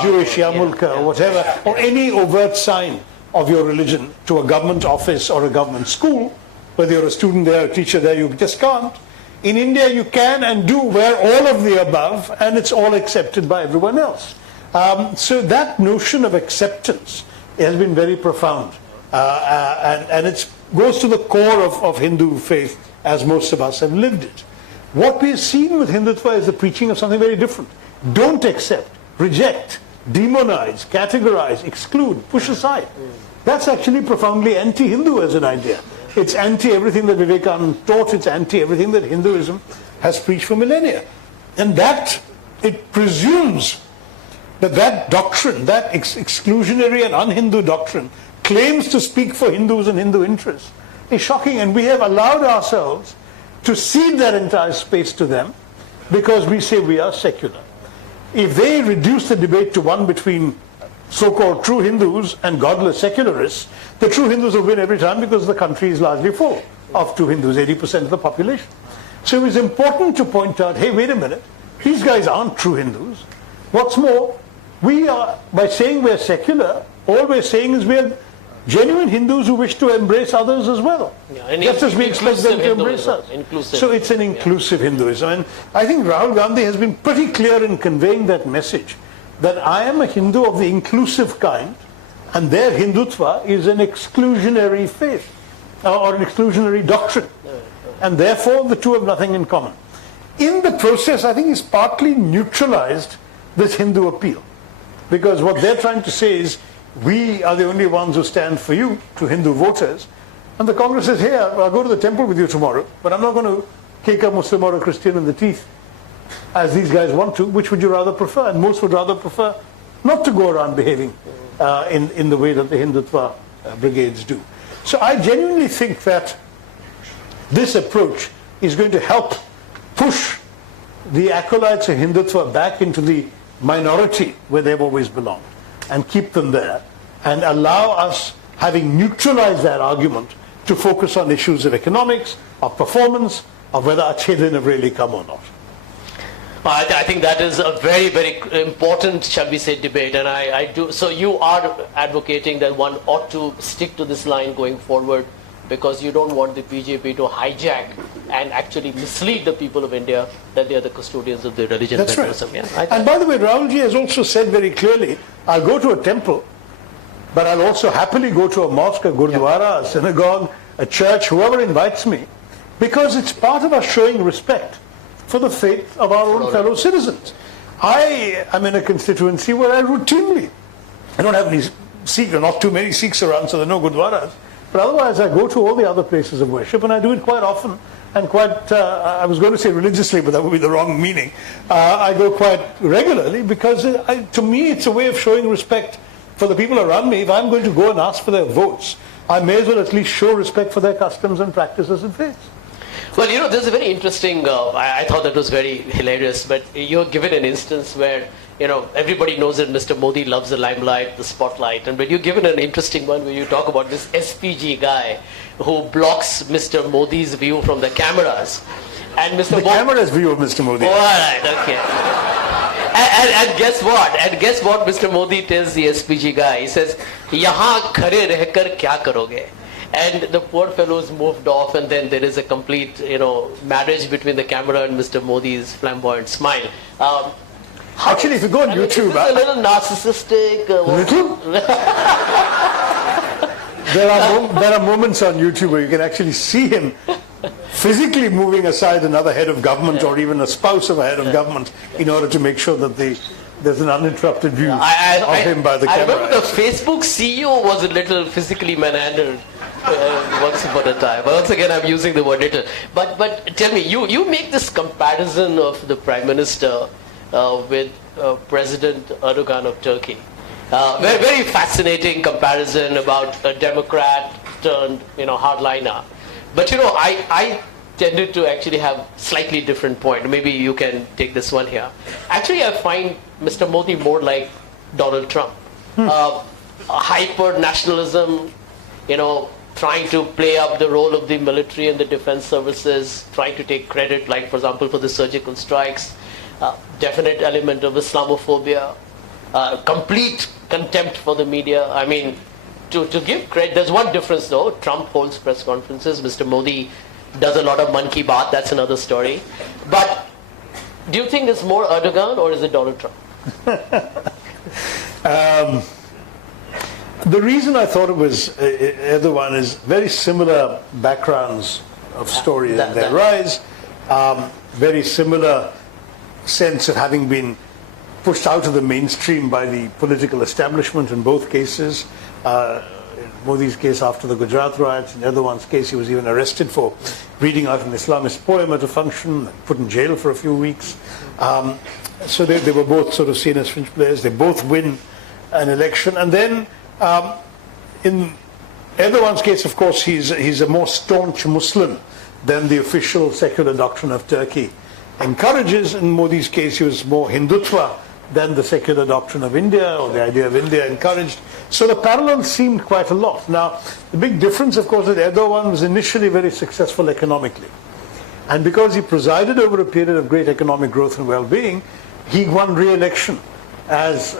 Jewish yarmulke or whatever, or any overt sign of your religion to a government office or a government school, whether you're a student there, a teacher there, you just can't. In India, you can and do wear all of the above, and it's all accepted by everyone else. So that notion of acceptance has been very profound, and it goes to the core of Hindu faith, as most of us have lived it. What we've seen with Hindutva is the preaching of something very different. Don't accept, reject, demonize, categorize, exclude, push aside. That's actually profoundly anti-Hindu as an idea. It's anti-everything that Vivekananda taught, it's anti-everything that Hinduism has preached for millennia. And that, it presumes that doctrine, that exclusionary and un-Hindu doctrine, claims to speak for Hindus and Hindu interests, is shocking. And we have allowed ourselves to cede that entire space to them because we say we are secular. If they reduce the debate to one between so-called true Hindus and godless secularists, the true Hindus will win every time because the country is largely full of true Hindus, 80% of the population. So it's important to point out, hey, wait a minute, these guys aren't true Hindus. What's more, we are, by saying we're secular, all we're saying is we're genuine Hindus who wish to embrace others as well. Just as we expect them to embrace us. So it's an inclusive Hinduism. And I think Rahul Gandhi has been pretty clear in conveying that message, that I am a Hindu of the inclusive kind, and their Hindutva is an exclusionary faith, or an exclusionary doctrine. And therefore, the two have nothing in common. In the process, I think he's partly neutralized this Hindu appeal. Because what they're trying to say is, we are the only ones who stand for you, to Hindu voters. And the Congress says, hey, I'll go to the temple with you tomorrow, but I'm not going to kick a Muslim or a Christian in the teeth, as these guys want to. Which would you rather prefer? And most would rather prefer not to go around behaving in the way that the Hindutva brigades do. So I genuinely think that this approach is going to help push the acolytes of Hindutva back into the minority where they've always belonged and keep them there and allow us, having neutralized that argument, to focus on issues of economics, of performance, of whether Achhe Din have really come or not. I think that is a very, very important, shall we say, debate, and I do. So you are advocating that one ought to stick to this line going forward, because you don't want the BJP to hijack and actually mislead the people of India that they are the custodians of the religion. That's right. Yeah, and by the way, Rahulji has also said very clearly, I'll go to a temple, but I'll also happily go to a mosque, a gurdwara, a synagogue, a church, whoever invites me, because it's part of us showing respect for the faith of our own fellow citizens. I am in a constituency where I routinely, I don't have any Sikhs, not too many Sikhs around, so there are no gurdwaras, but otherwise I go to all the other places of worship, and I do it quite often and quite, I was going to say religiously, but that would be the wrong meaning. I go quite regularly because to me it's a way of showing respect for the people around me. If I'm going to go and ask for their votes, I may as well at least show respect for their customs and practices and faiths. Well, you know, there's a very interesting, I thought that was very hilarious, but you're given an instance where, you know, everybody knows that Mr. Modi loves the limelight, the spotlight, but you're given an interesting one where you talk about this SPG guy who blocks Mr. Modi's view from the cameras. And Mr. Camera's view of Mr. Modi. Oh, all right, okay. And guess what? And guess what Mr. Modi tells the SPG guy? He says, "Yahan khare rehkar kya karoge?" And the poor fellow's moved off, and then there is a complete, you know, marriage between the camera and Mr. Modi's flamboyant smile. Actually, if you go on YouTube, it's a little narcissistic. Little? There are moments on YouTube where you can actually see him physically moving aside another head of government or even a spouse of a head of government in order to make sure that there's an uninterrupted view of him by the camera. I remember the Facebook CEO was a little physically manhandled once upon a time. Once again, I'm using the word little. But tell me, you make this comparison of the Prime Minister with President Erdogan of Turkey. Very, very fascinating comparison about a Democrat turned, you know, hardliner. But, you know, I tended to actually have slightly different point. Maybe you can take this one here. Actually, I find Mr. Modi more like Donald Trump. Hyper nationalism, you know, trying to play up the role of the military and the defense services, trying to take credit, like, for example, for the surgical strikes, definite element of Islamophobia, complete contempt for the media. I mean, to give credit, there's one difference though. Trump holds press conferences. Mr. Modi does a lot of Mann Ki Baat. That's another story. But do you think it's more Erdogan or is it Donald Trump? The reason I thought it was Erdogan is very similar backgrounds of story and their rise, very similar sense of having been pushed out of the mainstream by the political establishment in both cases. In Modi's case after the Gujarat riots, in Erdogan's case he was even arrested for reading out an Islamist poem at a function, put in jail for a few weeks. So they were both sort of seen as fringe players. They both win an election. And then in Erdogan's case, of course, he's a more staunch Muslim than the official secular doctrine of Turkey encourages. In Modi's case, he was more Hindutva than the secular doctrine of India or the idea of India encouraged. So the parallels seemed quite a lot. Now, the big difference, of course, that Erdogan was initially very successful economically. And because he presided over a period of great economic growth and well-being, he won re-election as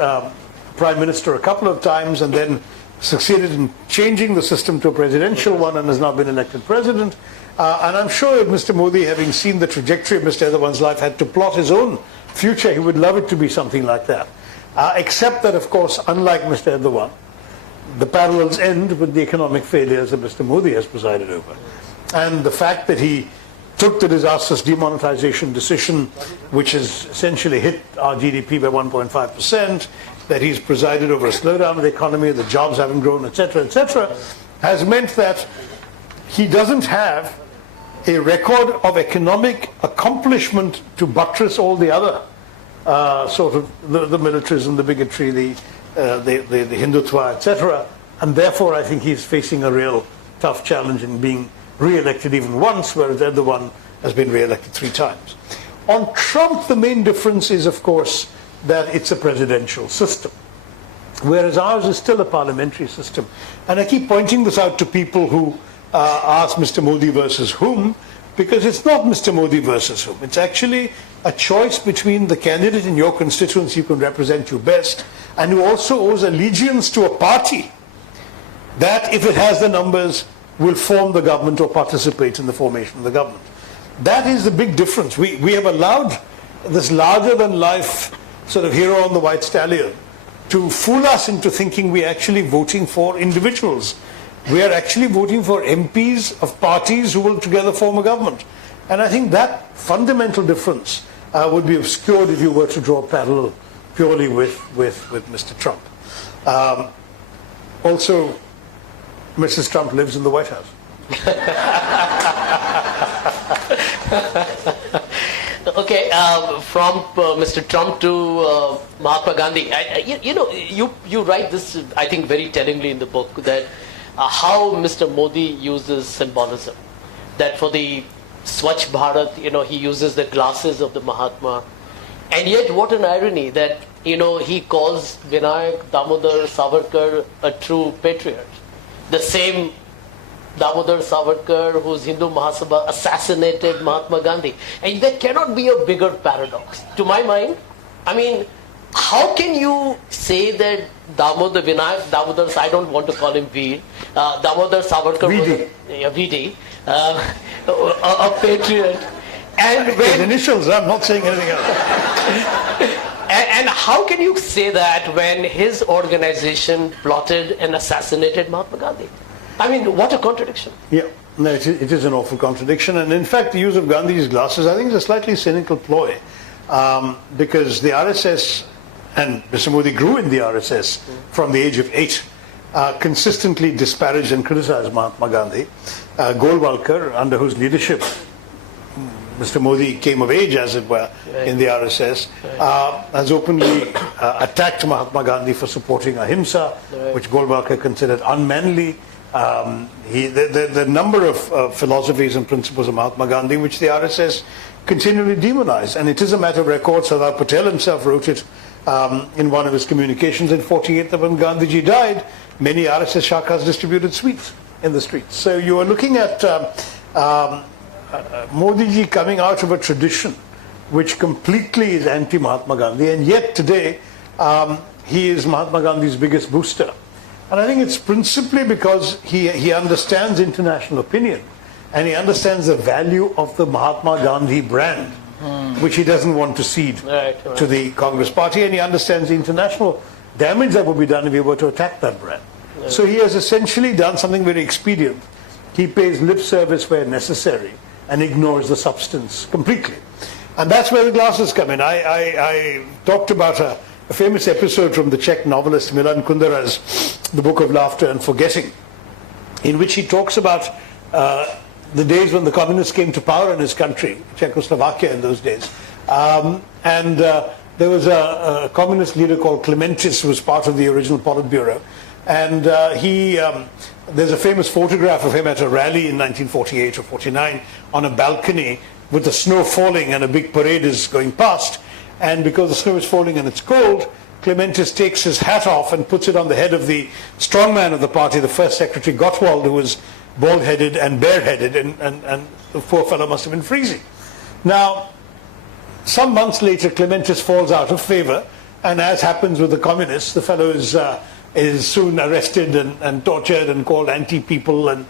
Prime Minister a couple of times and then succeeded in changing the system to a presidential one and has now been elected president. And I'm sure if Mr. Modi, having seen the trajectory of Mr. Erdogan's life, had to plot his own future, he would love it to be something like that. Except that, of course, unlike Mr. Erdogan, the parallels end with the economic failures that Mr. Modi has presided over. And the fact that he took the disastrous demonetization decision, which has essentially hit our GDP by 1.5%, that he's presided over a slowdown of the economy, the jobs haven't grown, etc., has meant that he doesn't have a record of economic accomplishment to buttress all the other sort of the militarism, the bigotry, the the Hindutva, etc. And therefore, I think he's facing a real tough challenge in being re-elected even once, whereas Erdogan has been re-elected 3 times. On Trump, the main difference is, of course, that it's a presidential system, whereas ours is still a parliamentary system. And I keep pointing this out to people who ask Mr. Modi versus whom, because it's not Mr. Modi versus whom. It's actually a choice between the candidate in your constituency who can represent you best and who also owes allegiance to a party that, if it has the numbers, will form the government or participate in the formation of the government. That is the big difference. We have allowed this larger-than-life sort of hero on the white stallion to fool us into thinking we're actually voting for individuals. We are actually voting for MPs of parties who will together form a government. And I think that fundamental difference would be obscured if you were to draw a parallel purely with Mr. Trump. Also, Mrs. Trump lives in the White House. Okay, from Mr. Trump to Mahatma Gandhi. You write this, I think, very tellingly in the book, that how Mr. Modi uses symbolism. That for the Swachh Bharat, he uses the glasses of the Mahatma. And yet, what an irony that, he calls Vinayak Damodar Savarkar a true patriot. The same Damodar Savarkar, whose Hindu Mahasabha assassinated Mahatma Gandhi. And there cannot be a bigger paradox. To my mind, I mean, how can you say that Damodar Damodar, I don't want to call him Veer, Damodar Savarkar was VD, a patriot. And his initials, I'm not saying anything else. And how can you say that when his organization plotted and assassinated Mahatma Gandhi? I mean, what a contradiction. Yeah, no, it is an awful contradiction. And in fact, the use of Gandhi's glasses, I think, is a slightly cynical ploy. Because the RSS, and Mr. Modi grew in the RSS from the age of 8, consistently disparaged and criticized Mahatma Gandhi. Golwalkar, under whose leadership Mr. Modi came of age, as it were, in the RSS, has openly attacked Mahatma Gandhi for supporting ahimsa, which Golwalkar considered unmanly. The number of philosophies and principles of Mahatma Gandhi, which the RSS continually demonized. And it is a matter of record. Sardar Patel himself wrote it in one of his communications in 48, that when Gandhiji died, many RSS shakas distributed sweets in the streets. So you are looking at Modi ji coming out of a tradition which completely is anti-Mahatma Gandhi, and yet today he is Mahatma Gandhi's biggest booster. And I think it's principally because he understands international opinion, and he understands the value of the Mahatma Gandhi brand, which he doesn't want to cede to the Congress party, and he understands the international damage that would be done if he were to attack that brand. So he has essentially done something very expedient. He pays lip service where necessary and ignores the substance completely. And that's where the glasses come in. I talked about a famous episode from the Czech novelist Milan Kundera's The Book of Laughter and Forgetting, in which he talks about the days when the communists came to power in his country, Czechoslovakia in those days. There was a communist leader called Klementis who was part of the original Politburo. And there's a famous photograph of him at a rally in 1948 or 49 on a balcony with the snow falling and a big parade is going past. And because the snow is falling and it's cold, Klementis takes his hat off and puts it on the head of the strongman of the party, the first secretary, Gottwald, who was bald-headed and bareheaded, and the poor fellow must have been freezing. Now, some months later, Klementis falls out of favor, and as happens with the communists, the fellow is soon arrested and tortured and called anti-people and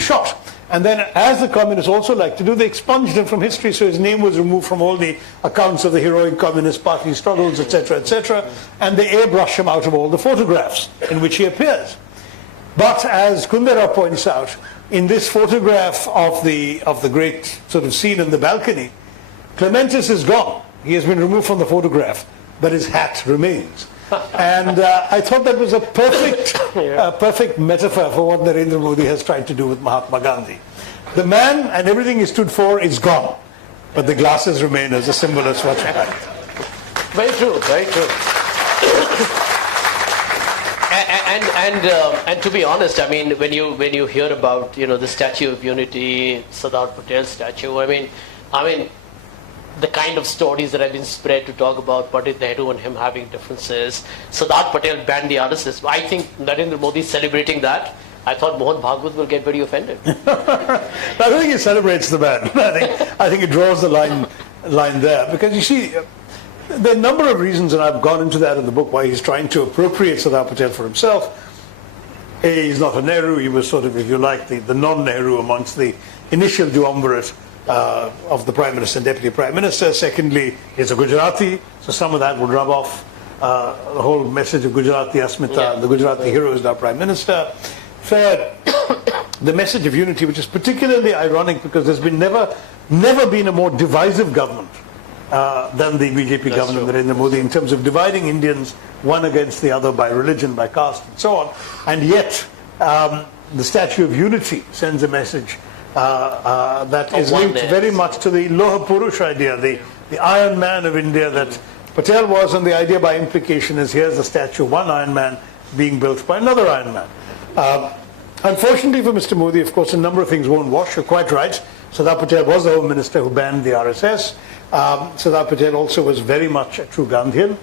shot. And then, as the communists also like to do, they expunged him from history, so his name was removed from all the accounts of the heroic Communist Party struggles, etc., and they airbrush him out of all the photographs in which he appears. But as Kundera points out, in this photograph of the great sort of scene in the balcony, Klementis is gone. He has been removed from the photograph, but his hat remains. And I thought that was a perfect metaphor for what Narendra Modi has tried to do with Mahatma Gandhi. The man and everything he stood for is gone, but the glasses remain as a symbol of Swachh Bharat. Very true, very true. And to be honest, I mean, when you hear about the Statue of Unity, Sardar Patel statue, I mean, the kind of stories that have been spread to talk about Pandit Nehru and him having differences. Sardar Patel banned the RSS. I think Narendra Modi is celebrating that. I thought Mohan Bhagwat will get very offended. I don't think he celebrates the ban. I think he draws the line there, because you see, there are a number of reasons, and I've gone into that in the book, why he's trying to appropriate Sardar Patel for himself. A, he's not a Nehru. He was sort of, if you like, the non-Nehru amongst the initial duumvirate of the Prime Minister and Deputy Prime Minister. Secondly, he's a Gujarati, so some of that would rub off the whole message of Gujarati Asmita. The Gujarati hero is now Prime Minister. Third, the message of unity, which is particularly ironic because there's been never been a more divisive government than the BJP government of Narendra Modi in terms of dividing Indians one against the other by religion, by caste, and so on. And yet, the Statue of Unity sends a message that is linked very much to the Loha Purush idea, the Iron Man of India that Patel was, and the idea by implication is here's the statue of one Iron Man being built by another Iron Man. Unfortunately for Mr. Modi, of course, a number of things won't wash. You're quite right. Sardar Patel was the Home Minister who banned the RSS. Sardar Patel also was very much a true Gandhian.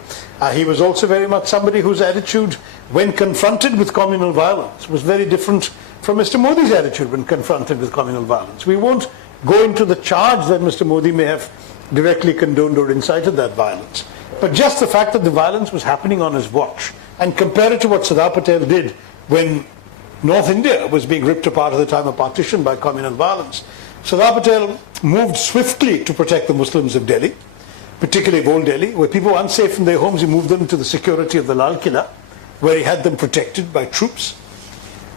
He was also very much somebody whose attitude, when confronted with communal violence, was very different from Mr. Modi's attitude when confronted with communal violence. We won't go into the charge that Mr. Modi may have directly condoned or incited that violence. But just the fact that the violence was happening on his watch, and compare it to what Sardar Patel did when North India was being ripped apart at the time of partition by communal violence. Sardar Patel moved swiftly to protect the Muslims of Delhi, particularly of Old Delhi, where people were unsafe in their homes. He moved them to the security of the Lal Killa, where he had them protected by troops.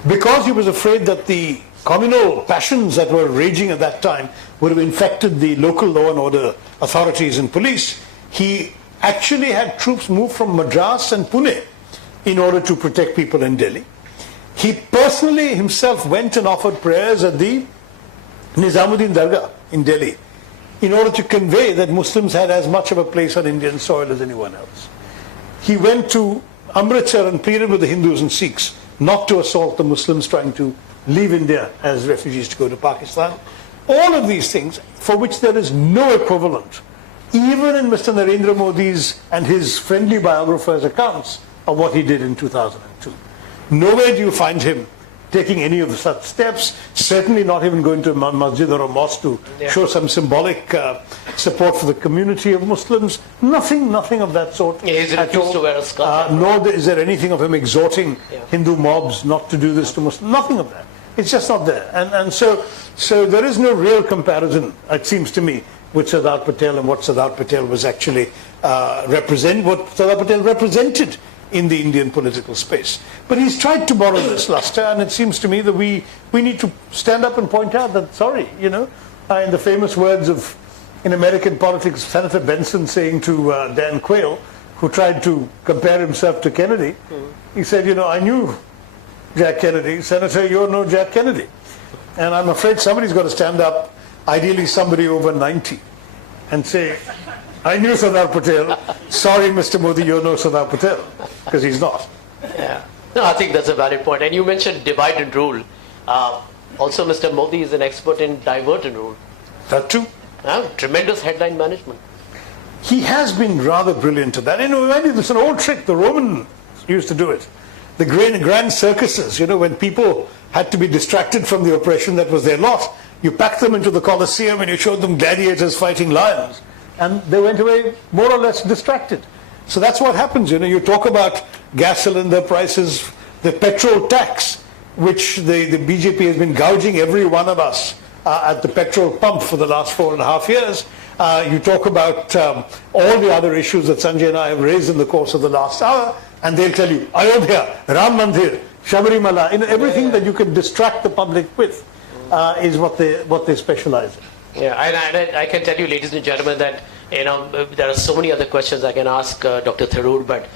Because he was afraid that the communal passions that were raging at that time would have infected the local law and order authorities and police, he actually had troops move from Madras and Pune in order to protect people in Delhi. He personally himself went and offered prayers at the Nizamuddin Dargah in Delhi in order to convey that Muslims had as much of a place on Indian soil as anyone else. He went to Amritsar and pleaded with the Hindus and Sikhs not to assault the Muslims trying to leave India as refugees to go to Pakistan. All of these things for which there is no equivalent, even in Mr. Narendra Modi's and his friendly biographers' accounts of what he did in 2002. Nowhere do you find him taking any of such steps, certainly not even going to a masjid or a mosque to show some symbolic support for the community of Muslims. Nothing of that sort. He's refused to wear a scarf. Nor is there anything of him exhorting Hindu mobs not to do this to Muslims. Nothing of that. It's just not there. And so there is no real comparison, it seems to me, with Sardar Patel and what Sardar Patel was actually what Sardar Patel represented in the Indian political space. But he's tried to borrow this luster, and it seems to me that we need to stand up and point out that, sorry, in the famous words of, in American politics, Senator Benson saying to Dan Quayle, who tried to compare himself to Kennedy, he said, I knew Jack Kennedy. Senator, you're no Jack Kennedy. And I'm afraid somebody's got to stand up, ideally somebody over 90, and say, I knew Sardar Patel. Sorry, Mr. Modi, you're no Sardar Patel, because he's not. Yeah. No, I think that's a valid point. And you mentioned divide and rule. Also, Mr. Modi is an expert in divert and rule. That too. Tremendous headline management. He has been rather brilliant at that. It's an old trick. The Romans used to do it. The grand circuses, when people had to be distracted from the oppression that was their lot, you packed them into the Colosseum and you showed them gladiators fighting lions. And they went away more or less distracted. So that's what happens. You talk about gas cylinder prices, the petrol tax, which the BJP has been gouging every one of us at the petrol pump for the last 4.5 years. You talk about all the other issues that Sanjay and I have raised in the course of the last hour, and they'll tell you, Ayodhya, Ram Mandir, Shabarimala, everything that you can distract the public with is what they specialize in. Yeah, and I can tell you, ladies and gentlemen, that there are so many other questions I can ask Dr. Tharoor, but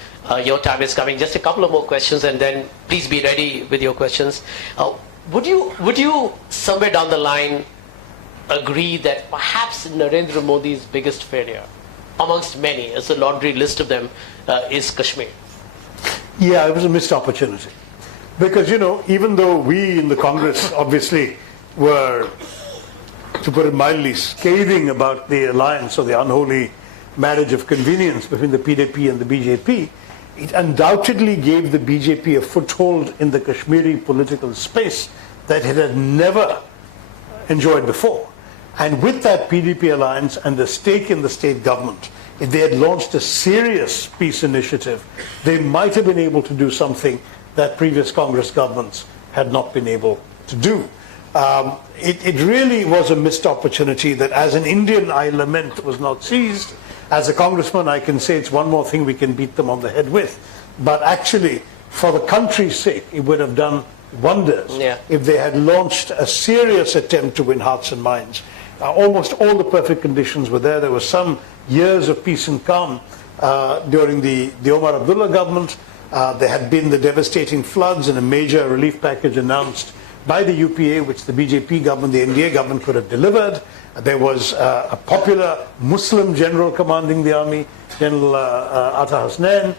your time is coming. Just a couple of more questions, and then please be ready with your questions. Would you somewhere down the line agree that perhaps Narendra Modi's biggest failure, amongst many, as a laundry list of them, is Kashmir? Yeah, it was a missed opportunity. Because, even though we in the Congress obviously were, to put it mildly, scathing about the alliance or the unholy marriage of convenience between the PDP and the BJP, it undoubtedly gave the BJP a foothold in the Kashmiri political space that it had never enjoyed before. And with that PDP alliance and the stake in the state government, if they had launched a serious peace initiative, they might have been able to do something that previous Congress governments had not been able to do. It really was a missed opportunity that, as an Indian, I lament was not seized. As a congressman, I can say it's one more thing we can beat them on the head with. But actually, for the country's sake, it would have done wonders if they had launched a serious attempt to win hearts and minds. Almost all the perfect conditions were there. There were some years of peace and calm during the Omar Abdullah government. There had been the devastating floods and a major relief package announced by the UPA, which the BJP government, the NDA government could have delivered. There was a popular Muslim general commanding the army, General Atta Hasnain.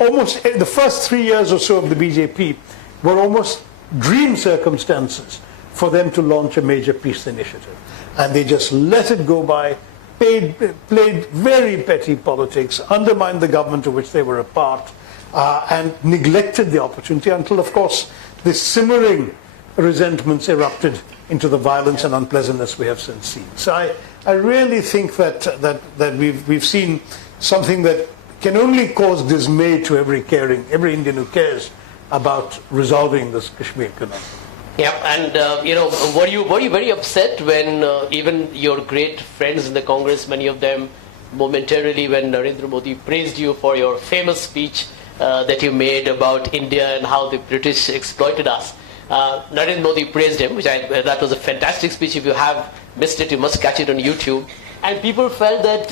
Almost the first 3 years or so of the BJP were almost dream circumstances for them to launch a major peace initiative. And they just let it go by, played very petty politics, undermined the government of which they were a part, and neglected the opportunity until, of course, the simmering resentments erupted into the violence and unpleasantness we have since seen. So I really think that we've seen something that can only cause dismay to every Indian who cares about resolving this Kashmir conundrum. Yeah, and were you very upset when even your great friends in the Congress, many of them momentarily, when Narendra Modi praised you for your famous speech that you made about India and how the British exploited us? Narendra Modi praised him, that was a fantastic speech. If you have missed it, you must catch it on YouTube. And people felt that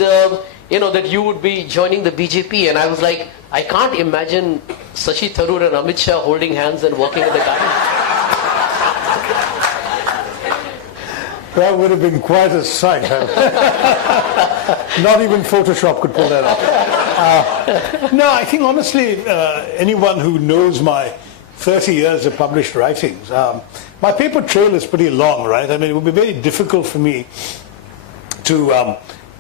that you would be joining the BJP, and I was like, I can't imagine Shashi Tharoor and Amit Shah holding hands and walking in the garden. That would have been quite a sight. Not even Photoshop could pull that off. No, I think honestly, anyone who knows my 30 years of published writings, my paper trail is pretty long, right? I mean, it would be very difficult for me to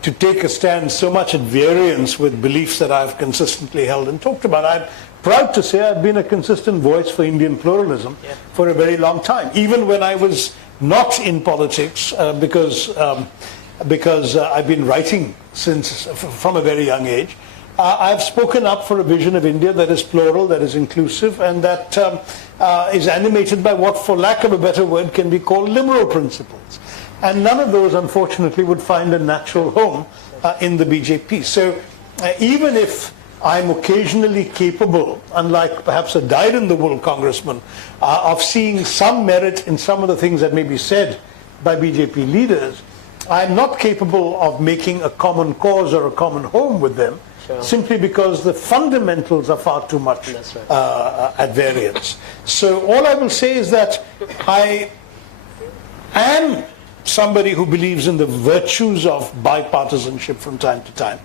take a stand so much at variance with beliefs that I've consistently held and talked about. I'm proud to say I've been a consistent voice for Indian pluralism for a very long time, even when I was not in politics, because I've been writing from a very young age. I've spoken up for a vision of India that is plural, that is inclusive, and that is animated by what, for lack of a better word, can be called liberal principles. And none of those, unfortunately, would find a natural home in the BJP. So even if I'm occasionally capable, unlike perhaps a dyed-in-the-wool congressman, of seeing some merit in some of the things that may be said by BJP leaders, I'm not capable of making a common cause or a common home with them, simply because the fundamentals are far too much at variance. So all I will say is that I am somebody who believes in the virtues of bipartisanship from time to time.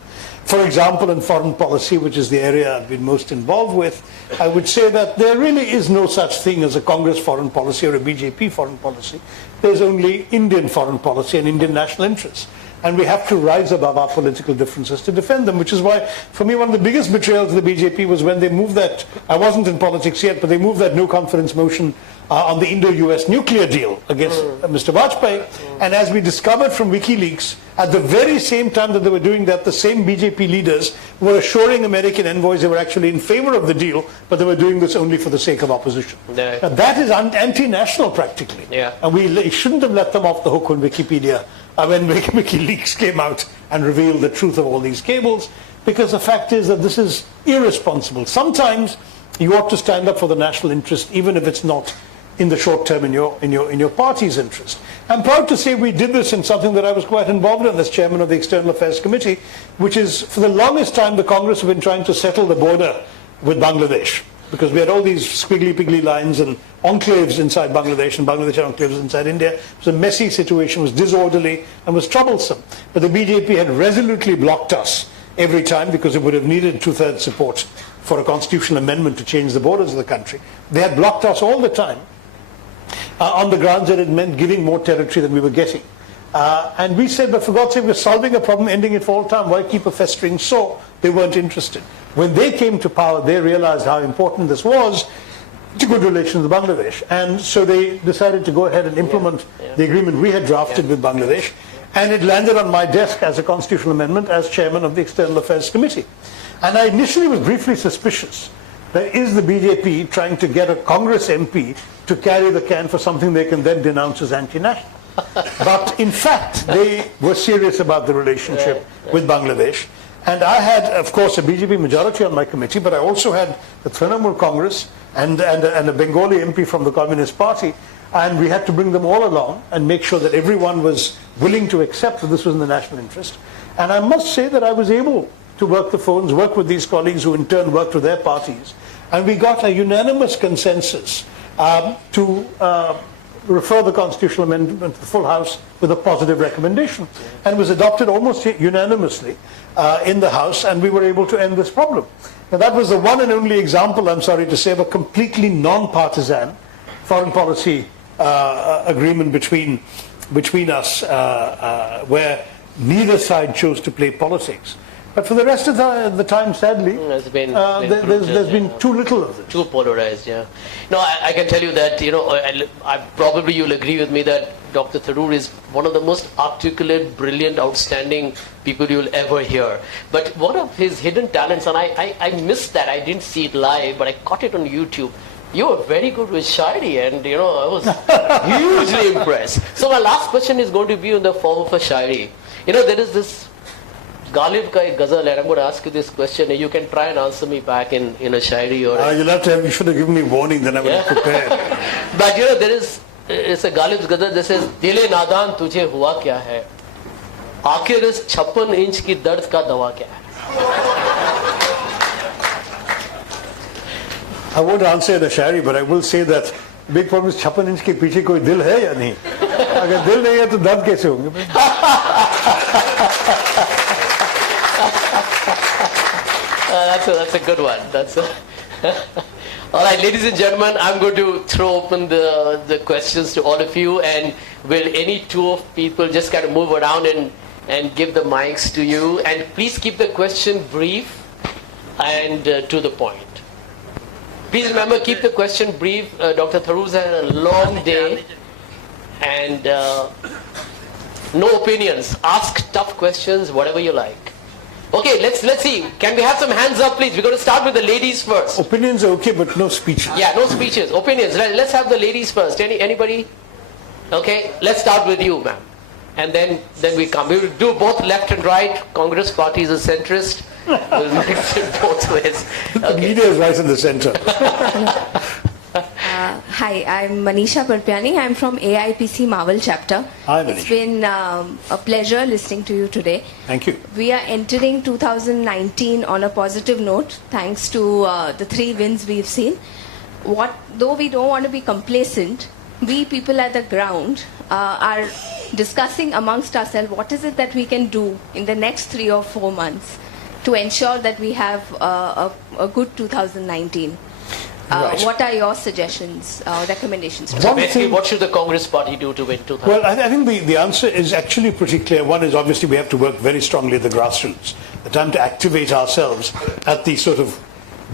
For example, in foreign policy, which is the area I've been most involved with, I would say that there really is no such thing as a Congress foreign policy or a BJP foreign policy. There's only Indian foreign policy and Indian national interests. And we have to rise above our political differences to defend them, which is why, for me, one of the biggest betrayals of the BJP was when they moved that, I wasn't in politics yet, but they moved that no confidence motion on the Indo-US nuclear deal against Mr. Vajpayee. And as we discovered from WikiLeaks, at the very same time that they were doing that, the same BJP leaders were assuring American envoys they were actually in favor of the deal, but they were doing this only for the sake of opposition. Now, that is anti-national practically. And we shouldn't have let them off the hook when when WikiLeaks came out and revealed the truth of all these cables, because the fact is that this is irresponsible. Sometimes you ought to stand up for the national interest, even if it's not in the short term in your party's interest. I'm proud to say we did this in something that I was quite involved in as chairman of the External Affairs Committee, which is, for the longest time, the Congress have been trying to settle the border with Bangladesh, because we had all these squiggly piggly lines and enclaves inside Bangladesh and Bangladesh had enclaves inside India. It was a messy situation, was disorderly and was troublesome. But the BJP had resolutely blocked us every time because it would have needed two-thirds support for a constitutional amendment to change the borders of the country. They had blocked us all the time on the grounds that it meant giving more territory than we were getting. And we said, but for God's sake, we're solving a problem, ending it for all time. Why keep a festering sore? They weren't interested. When they came to power, they realized how important this was to good relations with Bangladesh. And so they decided to go ahead and implement the agreement we had drafted with Bangladesh. And it landed on my desk as a constitutional amendment as chairman of the External Affairs Committee. And I initially was briefly suspicious that is the BJP trying to get a Congress MP to carry the can for something they can then denounce as anti-national. But in fact, they were serious about the relationship with Bangladesh. And I had, of course, a BJP majority on my committee, but I also had the Trinamool Congress and a Bengali MP from the Communist Party. And we had to bring them all along and make sure that everyone was willing to accept that this was in the national interest. And I must say that I was able to work the phones, work with these colleagues who in turn worked with their parties. And we got a unanimous consensus to refer the constitutional amendment to the full House with a positive recommendation. And it was adopted almost unanimously in the House, and we were able to end this problem. Now that was the one and only example, I'm sorry to say, of a completely non-partisan foreign policy agreement between us where neither side chose to play politics. But for the rest of the time, sadly, there's been too little of it. Too polarized, yeah. No, I can tell you that, I probably you'll agree with me that Dr. Tharoor is one of the most articulate, brilliant, outstanding people you'll ever hear. But one of his hidden talents, and I missed that, I didn't see it live, but I caught it on YouTube. You were very good with Shairi, and I was hugely impressed. So my last question is going to be in the form of a Shairi. There is this Ghalib ka ek ghazal, and I'm going to ask you this question. You can try and answer me back in a Shairi or. You should have given me warning, then I would have prepared. But it's a Ghalib's ghazal that says, Dile nadan tujhe hua kya hai? Aakhir is 56 inch ki dard ka dawa kya hai? I won't answer the Shairi, but I will say that big problem is 56 inch के पीछे कोई दिल है या नहीं? अगर दिल नहीं है तो दर्द कैसे होंगे? That's a good one. All right, ladies and gentlemen, I'm going to throw open the questions to all of you, and will any two of people just kind of move around and give the mics to you, and please keep the question brief and to the point. Please remember, keep the question brief. Dr. Tharoor's had a long day, and no opinions. Ask tough questions, whatever you like. Okay, let's see. Can we have some hands up, please? We're going to start with the ladies first. Opinions are okay, but no speeches. Yeah, no speeches. Opinions. Let's have the ladies first. Anybody? Okay, let's start with you, ma'am. And then we come. We will do both left and right. Congress party is a centrist. We'll mix it both ways. The media is right in the center. Hi, I'm Manisha Parpiani. I'm from AIPC Marvel chapter. Hi, Manisha. It's been a pleasure listening to you today. Thank you. We are entering 2019 on a positive note, thanks to the 3 wins we've seen. Though we don't want to be complacent, we people at the ground are discussing amongst ourselves what is it that we can do in the next 3 or 4 months to ensure that we have a good 2019. Right. What are your suggestions, recommendations? So basically, what should the Congress party do to win 2019? Well, I think the answer is actually pretty clear. One is obviously we have to work very strongly at the grassroots. The time to activate ourselves at the sort of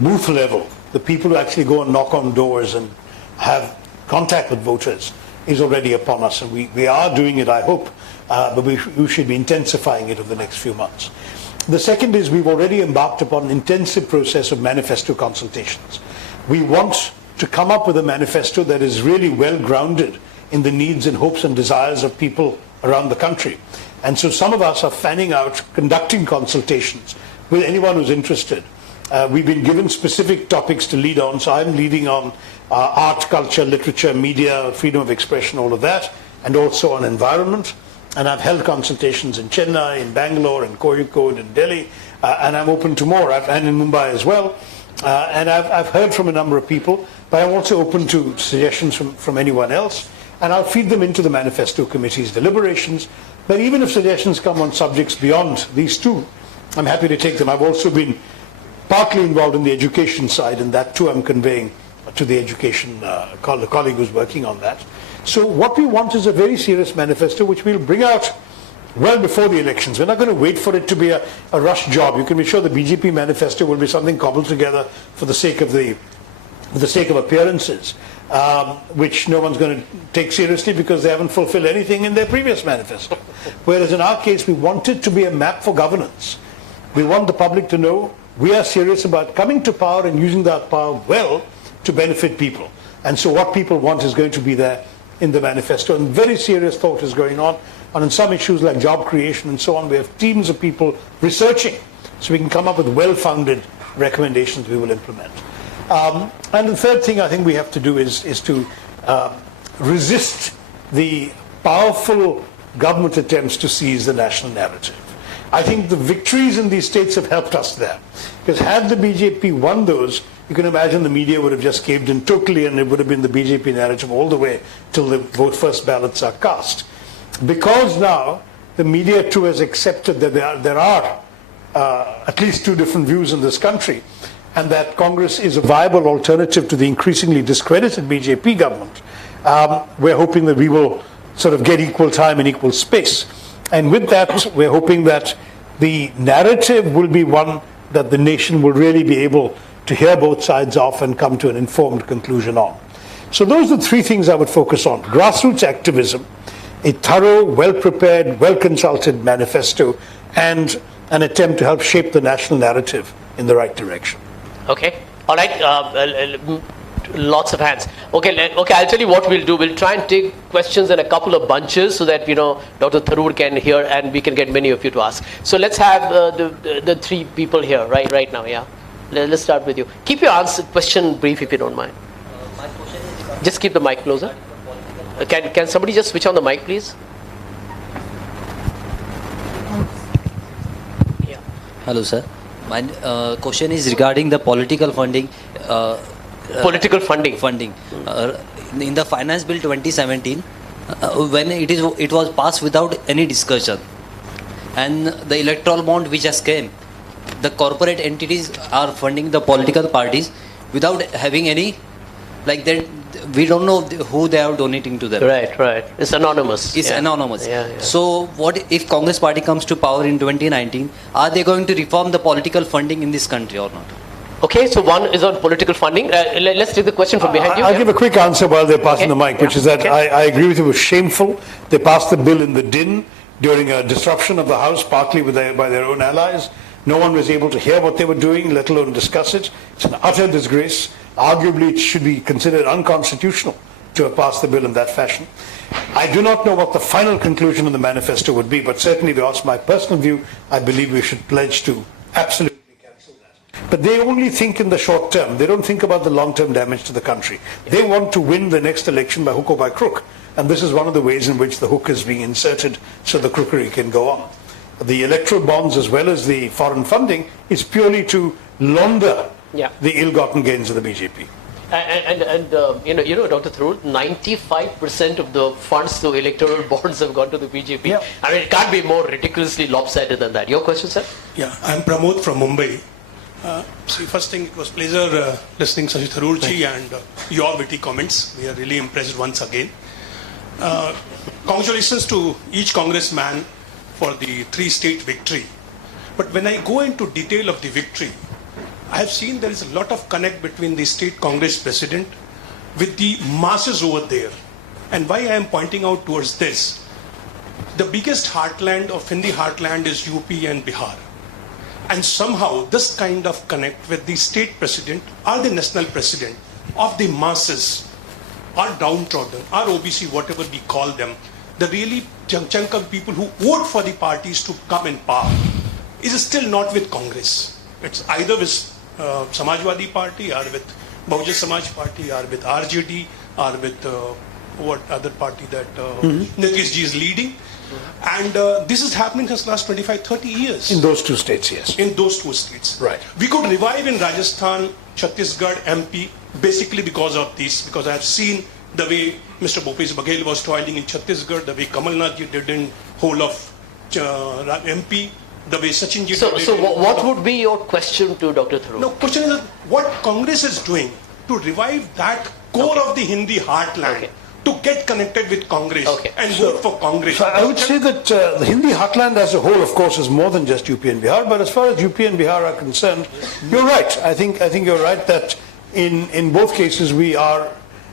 booth level, the people who actually go and knock on doors and have contact with voters is already upon us. And we are doing it, I hope, but we should be intensifying it over the next few months. The second is we've already embarked upon an intensive process of manifesto consultations. We want to come up with a manifesto that is really well grounded in the needs and hopes and desires of people around the country. And so some of us are fanning out, conducting consultations with anyone who's interested. We've been given specific topics to lead on, so I'm leading on art, culture, literature, media, freedom of expression, all of that, and also on environment. And I've held consultations in Chennai, in Bangalore, in Kozhikode, in Delhi, and I'm open to more, and in Mumbai as well. And I've heard from a number of people, but I'm also open to suggestions from anyone else, and I'll feed them into the manifesto committee's deliberations. But even if suggestions come on subjects beyond these two, I'm happy to take them. I've also been partly involved in the education side, and that too I'm conveying to the education colleague who's working on that. So what we want is a very serious manifesto which we'll bring out well before the elections. We're not going to wait for it to be a rush job. You can be sure the BJP manifesto will be something cobbled together for the sake of appearances, which no one's going to take seriously because they haven't fulfilled anything in their previous manifesto. Whereas in our case, we want it to be a map for governance. We want the public to know we are serious about coming to power and using that power well to benefit people. And so what people want is going to be there in the manifesto. And very serious thought is going on. And on some issues like job creation and so on, we have teams of people researching so we can come up with well-founded recommendations we will implement. And the third thing I think we have to do is to resist the powerful government attempts to seize the national narrative. I think the victories in these states have helped us there. Because had the BJP won those, you can imagine the media would have just caved in totally and it would have been the BJP narrative all the way till the first ballots are cast. Because now the media too has accepted that there are at least two different views in this country, and that Congress is a viable alternative to the increasingly discredited BJP government, we're hoping that we will sort of get equal time and equal space. And with that, we're hoping that the narrative will be one that the nation will really be able to hear both sides of and come to an informed conclusion on. So those are the three things I would focus on: grassroots activism, a thorough, well-prepared, well-consulted manifesto, and an attempt to help shape the national narrative in the right direction. Okay. All right. Lots of hands. Okay. Okay. I'll tell you what we'll do. We'll try and take questions in a couple of bunches so that Dr. Tharoor can hear and we can get many of you to ask. So let's have the three people here right now. Yeah. Let's start with you. Keep your question brief if you don't mind. My question is just keep the mic closer. Can somebody just switch on the mic, please? Yeah. Hello, sir. My question is regarding the political funding. Political funding. In the Finance Bill 2017, when it was passed without any discussion, and the electoral bond which has came, the corporate entities are funding the political parties without having any, like that. We don't know who they are donating to them. Right. It's anonymous. It's anonymous. Yeah. So what if Congress party comes to power in 2019? Are they going to reform the political funding in this country or not? Okay, so one is on political funding. Let's take the question from behind you. I'll give a quick answer while they're passing the mic, which is that I agree with you. It was shameful. They passed the bill in the din during a disruption of the House, partly by their own allies. No one was able to hear what they were doing, let alone discuss it. It's an utter disgrace. Arguably, it should be considered unconstitutional to have passed the bill in that fashion. I do not know what the final conclusion of the manifesto would be, but certainly if you ask my personal view, I believe we should pledge to absolutely cancel that. But they only think in the short term. They don't think about the long-term damage to the country. They want to win the next election by hook or by crook. And this is one of the ways in which the hook is being inserted so the crookery can go on. The electoral bonds as well as the foreign funding is purely to launder the ill-gotten gains of the BJP. And Dr. Tharoor, 95% of the funds through electoral bonds have gone to the BJP. Yeah. I mean, it can't be more ridiculously lopsided than that. Your question, sir? Yeah, I'm Pramod from Mumbai. See, first thing, it was pleasure listening to Shashi Tharoor ji and your witty comments. We are really impressed once again. Congratulations to each congressman for the 3-state victory. But when I go into detail of the victory, I have seen there is a lot of connect between the state Congress president with the masses over there. And why I am pointing out towards this, the biggest heartland of Hindi heartland is UP and Bihar. And somehow this kind of connect with the state president or the national president of the masses, or downtrodden, or OBC, whatever we call them, the really chunk of people who vote for the parties to come in power is still not with Congress. It's either with Samajwadi Party or with Bahujan Samaj Party or with RJD or with what other party that Nitish ji is leading. And this is happening since last 25-30 years. In those two states, yes. In those two states. Right. We could revive in Rajasthan, Chhattisgarh, MP, basically because of this, because I have seen the way Mr. Bhupesh Baghel was toiling in Chhattisgarh, the way Kamal Nath ji did in whole of MP, the way Sachin ji So, did so it. what would be your question to Dr. Tharoor? No, question is that what Congress is doing to revive that core of the Hindi heartland, Okay. to get connected with Congress Okay. and vote for Congress. So I would say that the Hindi heartland as a whole, of course, is more than just UP and Bihar. But as far as UP and Bihar are concerned, you're right. I think you're right that in both cases we are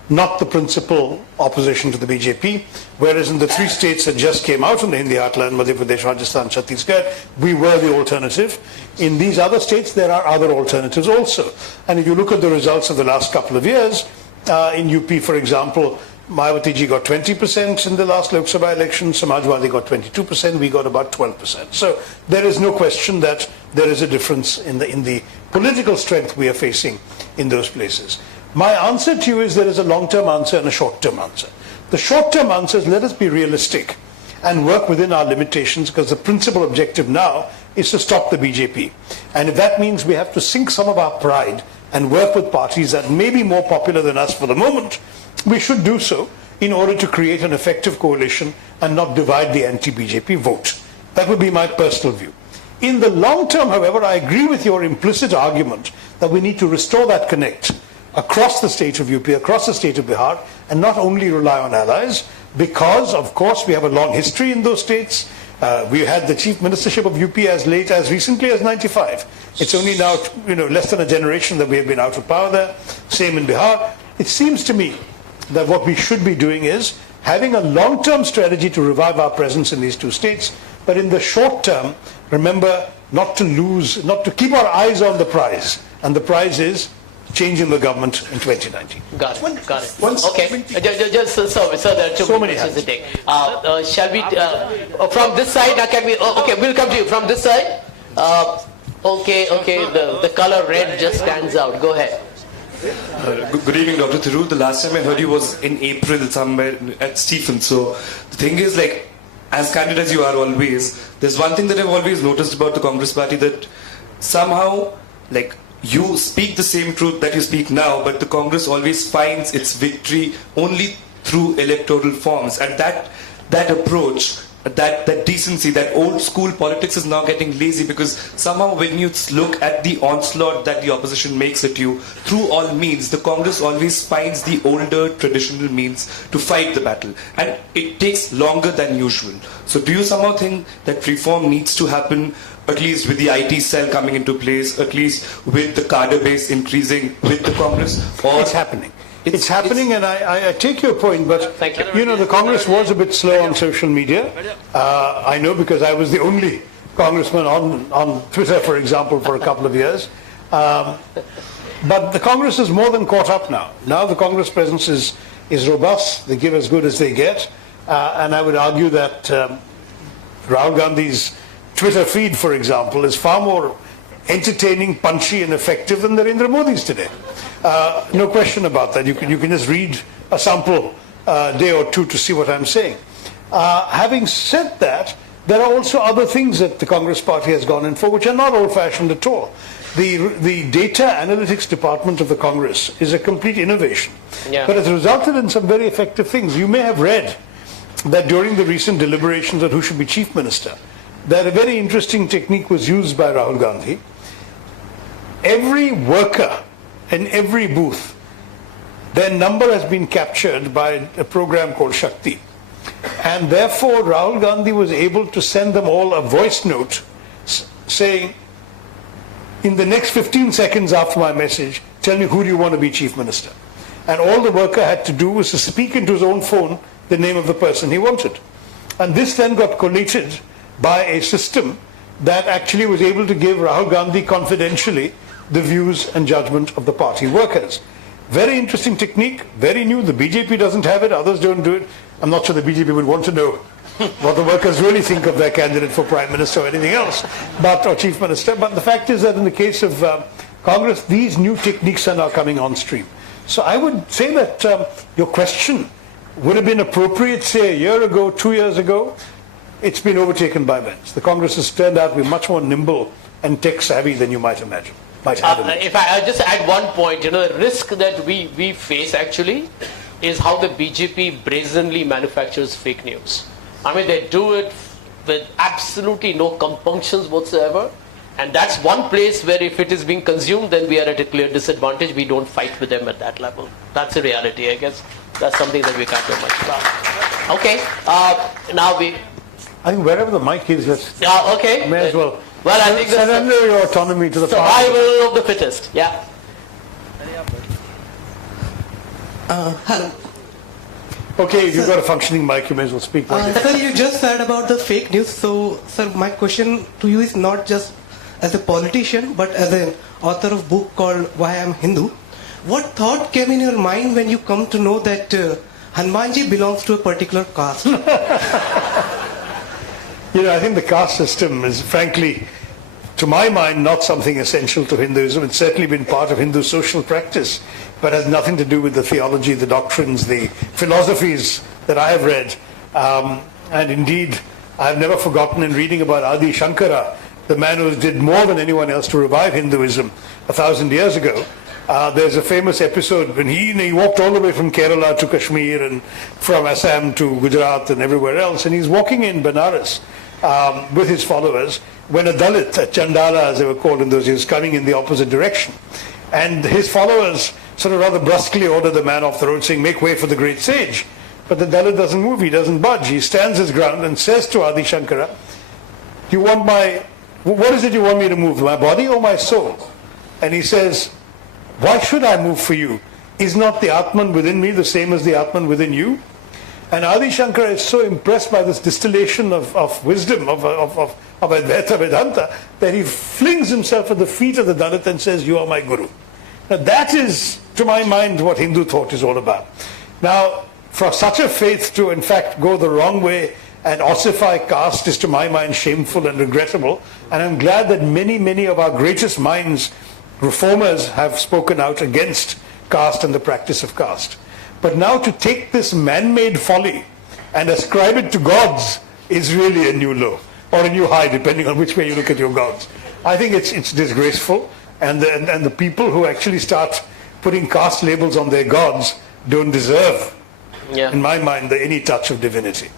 not the principal opposition to the BJP, whereas in the three states that just came out from the Hindi heartland, Madhya Pradesh, Rajasthan, Chhattisgarh, we were the alternative. In these other states, there are other alternatives also. And if you look at the results of the last couple of years, in UP, for example, Mayawati ji got 20% in the last Lok Sabha election, Samajwadi got 22%, we got about 12%. So there is no question that there is a difference in the political strength we are facing in those places. My answer to you is there is a long-term answer and a short-term answer. The short-term answer is let us be realistic and work within our limitations, because the principal objective now is to stop the BJP. And if that means we have to sink some of our pride and work with parties that may be more popular than us for the moment, we should do so in order to create an effective coalition and not divide the anti-BJP vote. That would be my personal view. In the long term, however, I agree with your implicit argument that we need to restore that connect across the state of UP, across the state of Bihar, and not only rely on allies, because, of course, we have a long history in those states. We had the chief ministership of UP as recently as 95. It's only now, less than a generation that we have been out of power there. Same in Bihar. It seems to me that what we should be doing is having a long-term strategy to revive our presence in these two states, but in the short term, remember not to keep our eyes on the prize, and the prize is changing the government in 2019. Got it. Got it. Once- Okay. Just so there are too So many many questions to take. Shall we from this side? Can we? Okay, we'll come to you from this side. Okay. The color red just stands out. Go ahead. Good evening, Dr. Tharoor. The last time I heard you was in April somewhere at Stephen. So the thing is, like, as candid as you are always, there's one thing that I've always noticed about the Congress party, that somehow, like, you speak the same truth that you speak now, but the Congress always finds its victory only through electoral forms. And that approach, that decency, that old school politics is now getting lazy, because somehow when you look at the onslaught that the opposition makes at you through all means, the Congress always finds the older traditional means to fight the battle, and it takes longer than usual. So do you somehow think that reform needs to happen, at least with the IT cell coming into place, at least with the cadre base increasing with the Congress? Or It's happening. It's happening, and I take your point, but Thank you. the Congress was a bit slow on social media. I know, because I was the only congressman on Twitter, for example, for a couple of years. But the Congress is more than caught up now. Now the Congress presence is robust. They give as good as they get. And I would argue that Rahul Gandhi's Twitter feed, for example, is far more entertaining, punchy, and effective than Narendra Modi's today. No question about that. You can just read a sample day or two to see what I'm saying. Having said that, there are also other things that the Congress party has gone in for, which are not old-fashioned at all. The data analytics department of the Congress is a complete innovation, Yeah. but it's resulted in some very effective things. You may have read that during the recent deliberations on who should be chief minister, that a very interesting technique was used by Rahul Gandhi. Every worker in every booth, their number has been captured by a program called Shakti. And therefore, Rahul Gandhi was able to send them all a voice note saying, in the next 15 seconds after my message, tell me who do you want to be chief minister. And all the worker had to do was to speak into his own phone the name of the person he wanted. And this then got collated by a system that actually was able to give Rahul Gandhi confidentially the views and judgment of the party workers. Very interesting technique, very new. The BJP doesn't have it, others don't do it. I'm not sure the BJP would want to know what the workers really think of their candidate for prime minister or anything else, or chief minister. But the fact is that in the case of Congress, these new techniques are now coming on stream. So I would say that your question would have been appropriate, say, a year ago, 2 years ago. It's been overtaken by events. The Congress has turned out to be much more nimble and tech savvy than you might imagine. If I just add one point, the risk that we face actually is how the BJP brazenly manufactures fake news. I mean, they do it with absolutely no compunctions whatsoever. And that's one place where if it is being consumed, then we are at a clear disadvantage. We don't fight with them at that level. That's a reality, I guess. That's something that we can't do much about. Okay, now we... I think wherever the mic is, let's okay. may as well. Well, I think that's surrender your autonomy to the party. survival of the fittest. Yeah. Hello. Okay, if you've got a functioning mic, you may as well speak. Sir, you just said about the fake news. So, sir, my question to you is not just as a politician, but as an author of a book called Why I Am Hindu. What thought came in your mind when you come to know that Hanumanji belongs to a particular caste? You know, I think the caste system is, frankly, to my mind, not something essential to Hinduism. It's certainly been part of Hindu social practice, but has nothing to do with the theology, the doctrines, the philosophies that I have read. And indeed, I've never forgotten in reading about Adi Shankara, the man who did more than anyone else to revive Hinduism 1,000 years ago. There's a famous episode when he walked all the way from Kerala to Kashmir and from Assam to Gujarat and everywhere else, and he's walking in Benares with his followers when a Dalit, a Chandala as they were called in those years, coming in the opposite direction. And his followers sort of rather brusquely order the man off the road, saying, "Make way for the great sage." But the Dalit doesn't move, he doesn't budge. He stands his ground and says to Adi Shankara, what is it you want me to move, my body or my soul? And he says, "Why should I move for you? Is not the Atman within me the same as the Atman within you?" And Adi Shankara is so impressed by this distillation of wisdom, of Advaita Vedanta, that he flings himself at the feet of the Dalit and says, "You are my Guru." Now that is, to my mind, what Hindu thought is all about. Now, for such a faith to in fact go the wrong way and ossify caste is, to my mind, shameful and regrettable. And I'm glad that many, many of our greatest minds, reformers, have spoken out against caste and the practice of caste. But now to take this man-made folly and ascribe it to gods is really a new low, or a new high, depending on which way you look at your gods. I think it's disgraceful, and the people who actually start putting caste labels on their gods don't deserve, in my mind, any touch of divinity.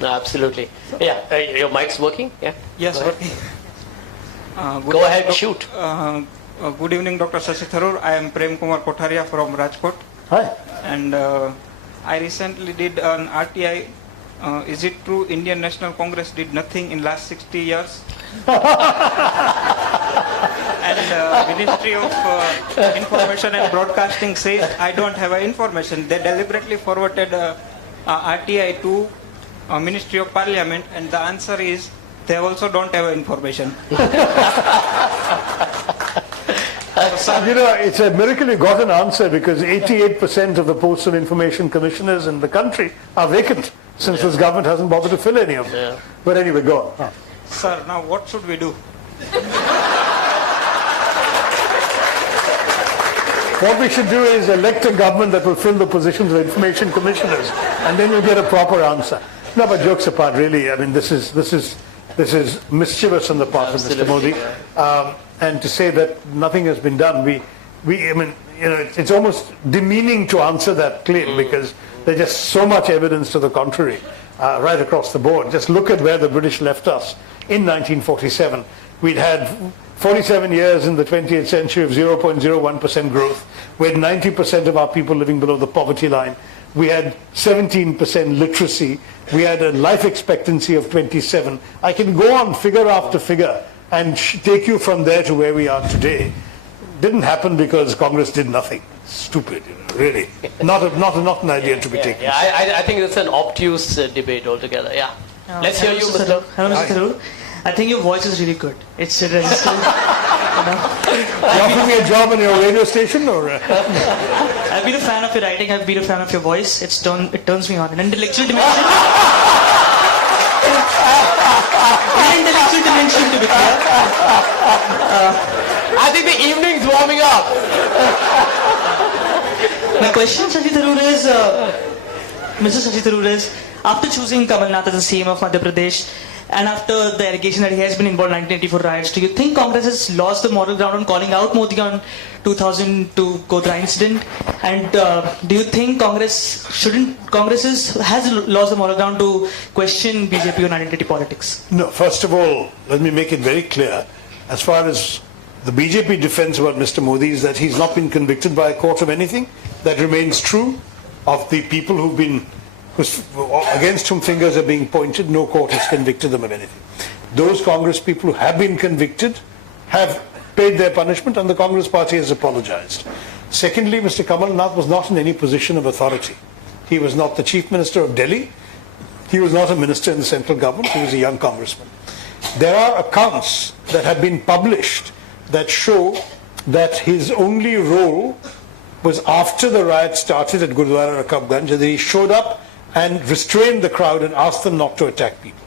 No, absolutely. Yeah, your mic's working? Yeah. Yes, Go ahead. Go ahead, shoot. Good evening, Dr. Shashi Tharoor. I am Prem Kumar Kotaria from Rajkot. Hi. And I recently did an RTI. Is it true Indian National Congress did nothing in last 60 years? And Ministry of Information and Broadcasting says I don't have information. They deliberately forwarded RTI to Ministry of Parliament, and the answer is they also don't have information. You know, it's a miracle you got an answer, because 88% of the posts of information commissioners in the country are vacant since this government hasn't bothered to fill any of them. Yeah. But anyway, go on. Sir, now what should we do? What we should do is elect a government that will fill the positions of information commissioners, and then you'll get a proper answer. No, but jokes apart, really, I mean, this is mischievous on the part of Mr. Modi. And to say that nothing has been done, I mean, you know, it's almost demeaning to answer that claim, because there's just so much evidence to the contrary right across the board. Just look at where the British left us in 1947. We'd had 47 years in the 20th century of 0.01% growth. We had 90% of our people living below the poverty line. We had 17% literacy. We had a life expectancy of 27. I can go on figure after figure and take you from there to where we are today. Didn't happen because Congress did nothing. Stupid, you know, really. Not an idea to be taken. Yeah, I think it's an obtuse debate altogether. Yeah. Let's hear you, Mr. Hello, Mr. Tharoor. I think your voice is really good. It's registered. You offering me a job on your radio station, or? I've been a fan of your writing. I've been a fan of your voice. It turns me on. An intellectual dimension. An intellectual dimension, to be clear. I think the evening's warming up. My question, Shashi Tharoor, is, Mr. Shashi Tharoor, is, after choosing Kamal Nath as the CM of Madhya Pradesh, and after the allegation that he has been involved in 1984 riots, do you think Congress has lost the moral ground on calling out Modi on 2002 Godhra incident? And do you think Congress has lost the moral ground to question BJP on identity politics? No, first of all, let me make it very clear. As far as the BJP defense about Mr. Modi is that he's not been convicted by a court of anything. That remains true of the people against whom fingers are being pointed. No court has convicted them of anything. Those Congress people who have been convicted have paid their punishment, and the Congress party has apologized. Secondly, Mr. Kamal Nath was not in any position of authority. He was not the Chief Minister of Delhi. He was not a minister in the central government. He was a young congressman. There are accounts that have been published that show that his only role was after the riot started at Gurudwara Rakabganj, that he showed up and restrained the crowd and asked them not to attack people.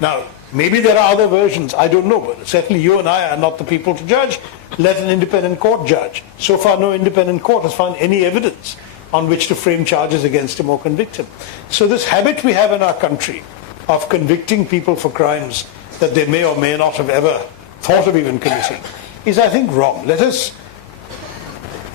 Now, maybe there are other versions, I don't know, but certainly you and I are not the people to judge. Let an independent court judge. So far, no independent court has found any evidence on which to frame charges against him or convict him. So this habit we have in our country of convicting people for crimes that they may or may not have ever thought of even committing is, I think, wrong. Let us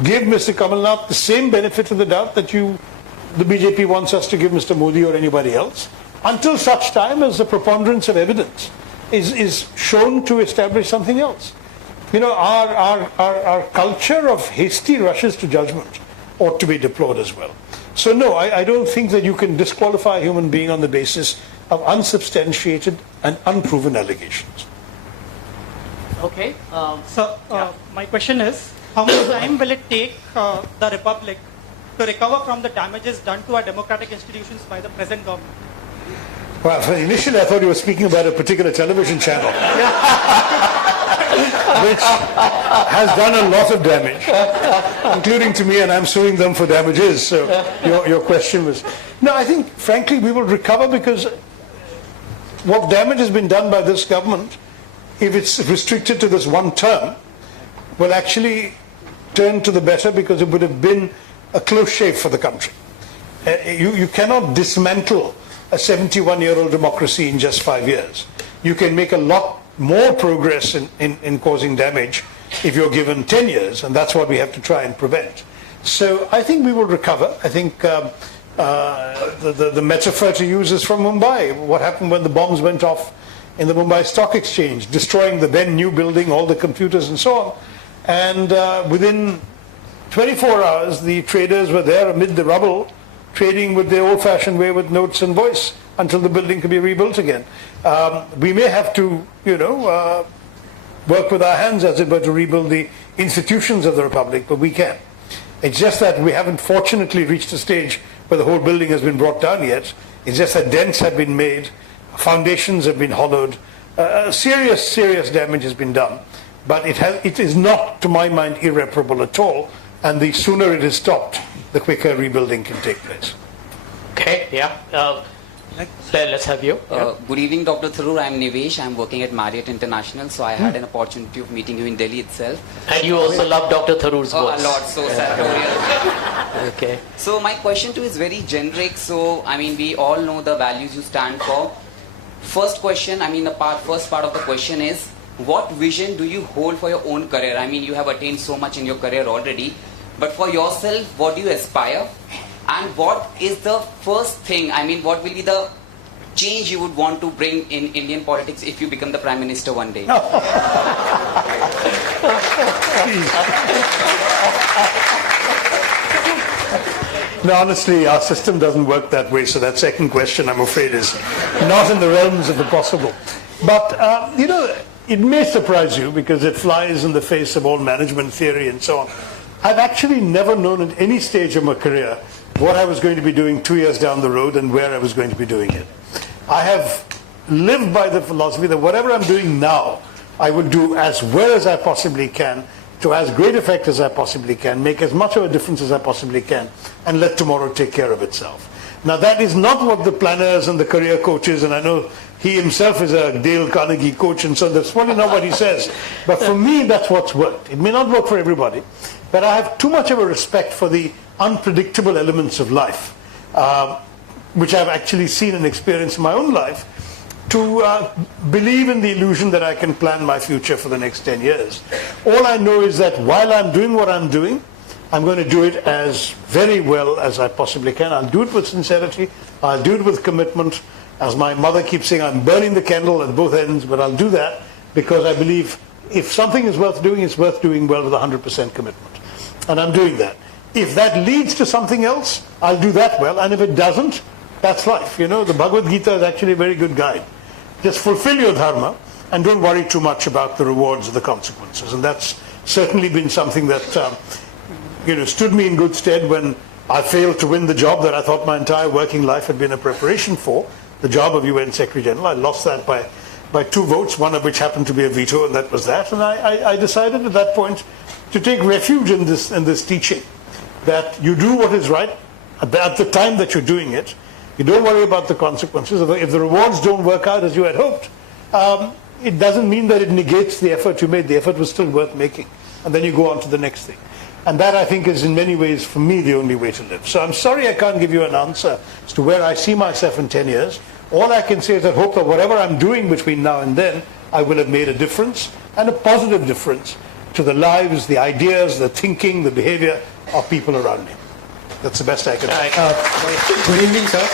give Mr. Kamal Nath the same benefit of the doubt that the BJP wants us to give Mr. Modi or anybody else, until such time as the preponderance of evidence is shown to establish something else. You know, our culture of hasty rushes to judgment ought to be deplored as well. So no, I don't think that you can disqualify a human being on the basis of unsubstantiated and unproven allegations. Okay. My question is, how much time will it take the Republic to recover from the damages done to our democratic institutions by the present government? Well, initially I thought you were speaking about a particular television channel, which has done a lot of damage, including to me, and I'm suing them for damages. So your question was... No, I think, frankly, we will recover because what damage has been done by this government, if it's restricted to this one term, will actually turn to the better because it would have been a close shave for the country. You cannot dismantle a 71-year-old democracy in just 5 years. You can make a lot more progress in causing damage if you're given 10 years, and that's what we have to try and prevent. So I think we will recover. I think the metaphor to use is from Mumbai. What happened when the bombs went off in the Mumbai Stock Exchange, destroying the then new building, all the computers and so on. And within 24 hours, the traders were there amid the rubble, trading with their old-fashioned way with notes and voice until the building could be rebuilt again. We may have to, work with our hands, as it were, to rebuild the institutions of the Republic, but we can. It's just that we haven't fortunately reached a stage where the whole building has been brought down yet. It's just that dents have been made, foundations have been hollowed, serious damage has been done. But it is not, to my mind, irreparable at all, and the sooner it is stopped, the quicker rebuilding can take place. Okay, yeah. Let's have you. Good evening, Dr. Tharoor. I'm Nivesh. I'm working at Marriott International, so I had an opportunity of meeting you in Delhi itself. And you also love Dr. Tharoor's voice. A lot, so sartorial. Okay. So my question to you is very generic. So, I mean, we all know the values you stand for. First question, first part of the question is, what vision do you hold for your own career? I mean, you have attained so much in your career already, but for yourself, what do you aspire? And what is the first thing, what will be the change you would want to bring in Indian politics if you become the Prime Minister one day? No, honestly, our system doesn't work that way, so that second question, I'm afraid, is not in the realms of the possible. But, it may surprise you because it flies in the face of all management theory and so on. I've actually never known at any stage of my career what I was going to be doing 2 years down the road and where I was going to be doing it. I have lived by the philosophy that whatever I'm doing now, I will do as well as I possibly can, to as great effect as I possibly can, make as much of a difference as I possibly can, and let tomorrow take care of itself. Now that is not what the planners and the career coaches, and I know he himself is a Dale Carnegie coach, and so that's probably not what he says. But for me, that's what's worked. It may not work for everybody, but I have too much of a respect for the unpredictable elements of life, which I've actually seen and experienced in my own life. to believe in the illusion that I can plan my future for the next 10 years. All I know is that while I'm doing what I'm doing, I'm going to do it as very well as I possibly can. I'll do it with sincerity. I'll do it with commitment. As my mother keeps saying, I'm burning the candle at both ends, but I'll do that because I believe if something is worth doing, it's worth doing well with 100% commitment. And I'm doing that. If that leads to something else, I'll do that well. And if it doesn't, that's life. You know, the Bhagavad Gita is actually a very good guide. Just fulfill your dharma and don't worry too much about the rewards or the consequences. And that's certainly been something that stood me in good stead when I failed to win the job that I thought my entire working life had been a preparation for, the job of UN Secretary General. I lost that by 2 votes, one of which happened to be a veto, and that was that. And I decided at that point to take refuge in this teaching, that you do what is right at the time that you're doing it. You don't worry about the consequences. If the rewards don't work out as you had hoped, it doesn't mean that it negates the effort you made. The effort was still worth making. And then you go on to the next thing. And that, I think, is in many ways, for me, the only way to live. So I'm sorry I can't give you an answer as to where I see myself in 10 years. All I can say is I hope that whatever I'm doing between now and then, I will have made a difference, and a positive difference, to the lives, the ideas, the thinking, the behavior of people around me. That's the best I can do. Good evening, sir.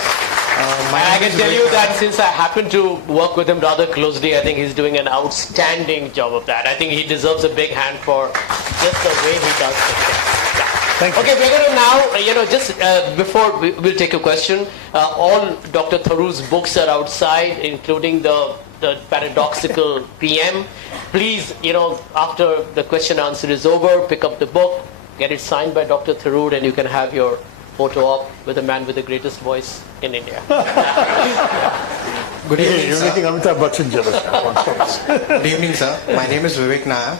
I can tell you that since I happen to work with him rather closely, I think he's doing an outstanding job of that. I think he deserves a big hand for just the way he does things. Thank you. Okay, we're going to now, just before we'll take a question, all Dr. Tharoor's books are outside, including the Paradoxical PM. Please, after the question answer is over, pick up the book, get it signed by Dr. Tharoor, and you can have your photo op with the man with the greatest voice in India. Good evening, You're making Amitabh Bachchan jealous. Good evening, sir. My name is Vivek Naya.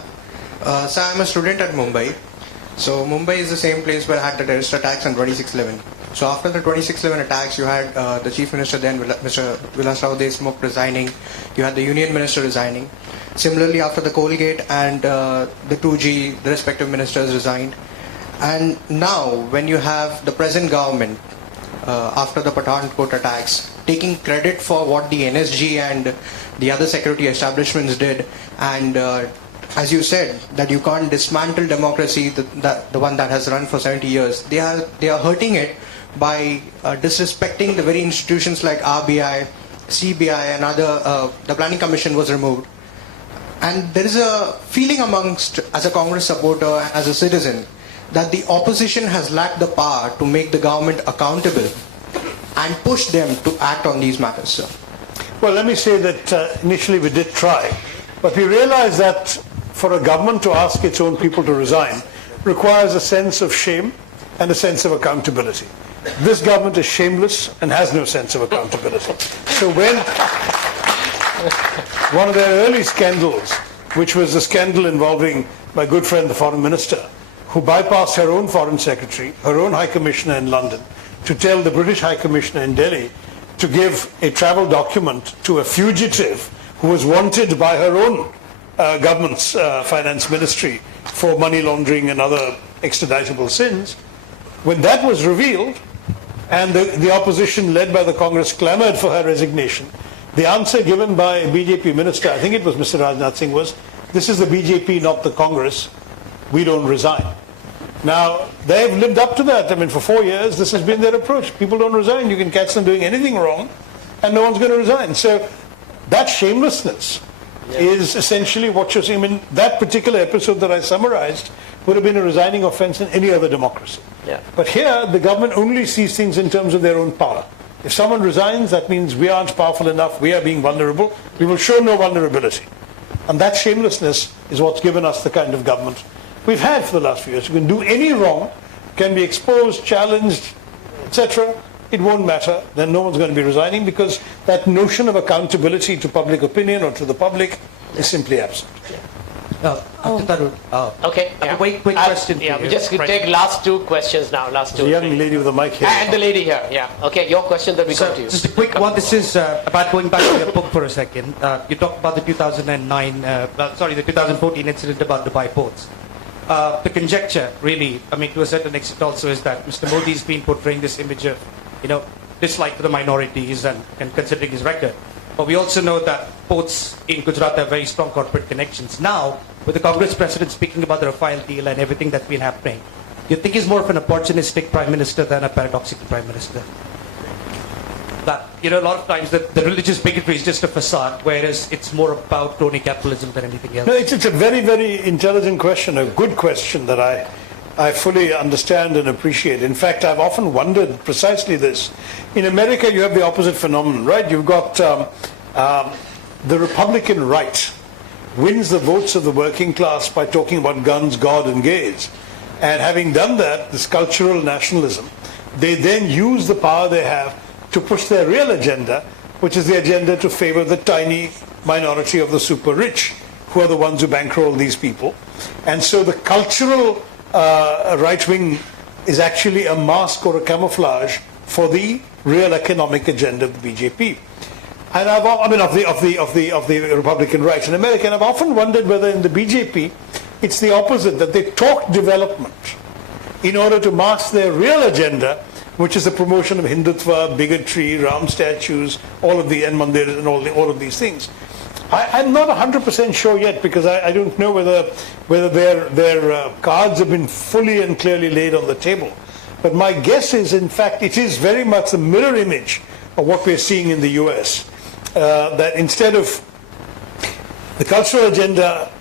Sir, I'm a student at Mumbai. So Mumbai is the same place where I had the terrorist attacks on 26/11. So after the 26/11 attacks, you had the Chief Minister then, Mr. Vilas Rao Deshmukh, resigning. You had the Union Minister resigning. Similarly, after the Colgate and the 2G, the respective ministers resigned. And now, when you have the present government, after the Pathankot attacks, taking credit for what the NSG and the other security establishments did, and as you said, that you can't dismantle democracy, the one that has run for 70 years, they are hurting it by disrespecting the very institutions like RBI, CBI, and other. The Planning Commission was removed. And there is a feeling amongst, as a Congress supporter, as a citizen, that the opposition has lacked the power to make the government accountable and push them to act on these matters, sir. Well, let me say that initially we did try, but we realized that for a government to ask its own people to resign requires a sense of shame and a sense of accountability. This government is shameless and has no sense of accountability. So when one of their early scandals, which was the scandal involving my good friend, the Foreign Minister, who bypassed her own Foreign Secretary, her own High Commissioner in London, to tell the British High Commissioner in Delhi to give a travel document to a fugitive who was wanted by her own government's finance ministry for money laundering and other extraditable sins. When that was revealed, and the opposition led by the Congress clamored for her resignation, the answer given by a BJP minister, I think it was Mr. Rajnath Singh, was, this is the BJP, not the Congress. We don't resign. Now, they've lived up to that. I mean, for 4 years, this has been their approach. People don't resign. You can catch them doing anything wrong, and no one's going to resign. So that shamelessness is essentially what you're seeing. I mean, that particular episode that I summarized would have been a resigning offense in any other democracy. But here, the government only sees things in terms of their own power. If someone resigns, that means we aren't powerful enough, we are being vulnerable. We will show no vulnerability. And that shamelessness is what's given us the kind of government we've had for the last few years. You can do any wrong, can be exposed, challenged, etc. It won't matter. Then no one's going to be resigning, because that notion of accountability to public opinion or to the public is simply absent. Okay. A quick question. We just take last 2 questions now. Last 2. The young lady with the mic here. And the lady here. Yeah. Okay. Your question that we come to you. Just a quick one. This is about going back to your book for a second. You talked about the 2014 incident about Dubai ports. The conjecture, really, I mean, to a certain extent also, is that Mr. Modi's been portraying this image of, dislike for the minorities and considering his record. But we also know that ports in Gujarat have very strong corporate connections. Now, with the Congress president speaking about the Rafale deal and everything that's been happening, you think he's more of an opportunistic prime minister than a paradoxical prime minister? That, a lot of times the religious bigotry is just a facade, whereas it's more about crony capitalism than anything else. No, it's a very, very intelligent question, a good question that I fully understand and appreciate. In fact, I've often wondered precisely this. In America, you have the opposite phenomenon, right? You've got the Republican right wins the votes of the working class by talking about guns, God, and gays. And having done that, this cultural nationalism, they then use the power they have to push their real agenda, which is the agenda to favor the tiny minority of the super rich, who are the ones who bankroll these people. And so the cultural right wing is actually a mask or a camouflage for the real economic agenda of the BJP. And of the Republican right in America. And I've often wondered whether in the BJP it's the opposite, that they talk development in order to mask their real agenda, which is the promotion of Hindutva, bigotry, Ram statues, all of the Mandir and all of these things. I'm not 100% sure yet, because I don't know whether their cards have been fully and clearly laid on the table. But my guess is, in fact, it is very much a mirror image of what we're seeing in the US. That instead of the cultural agenda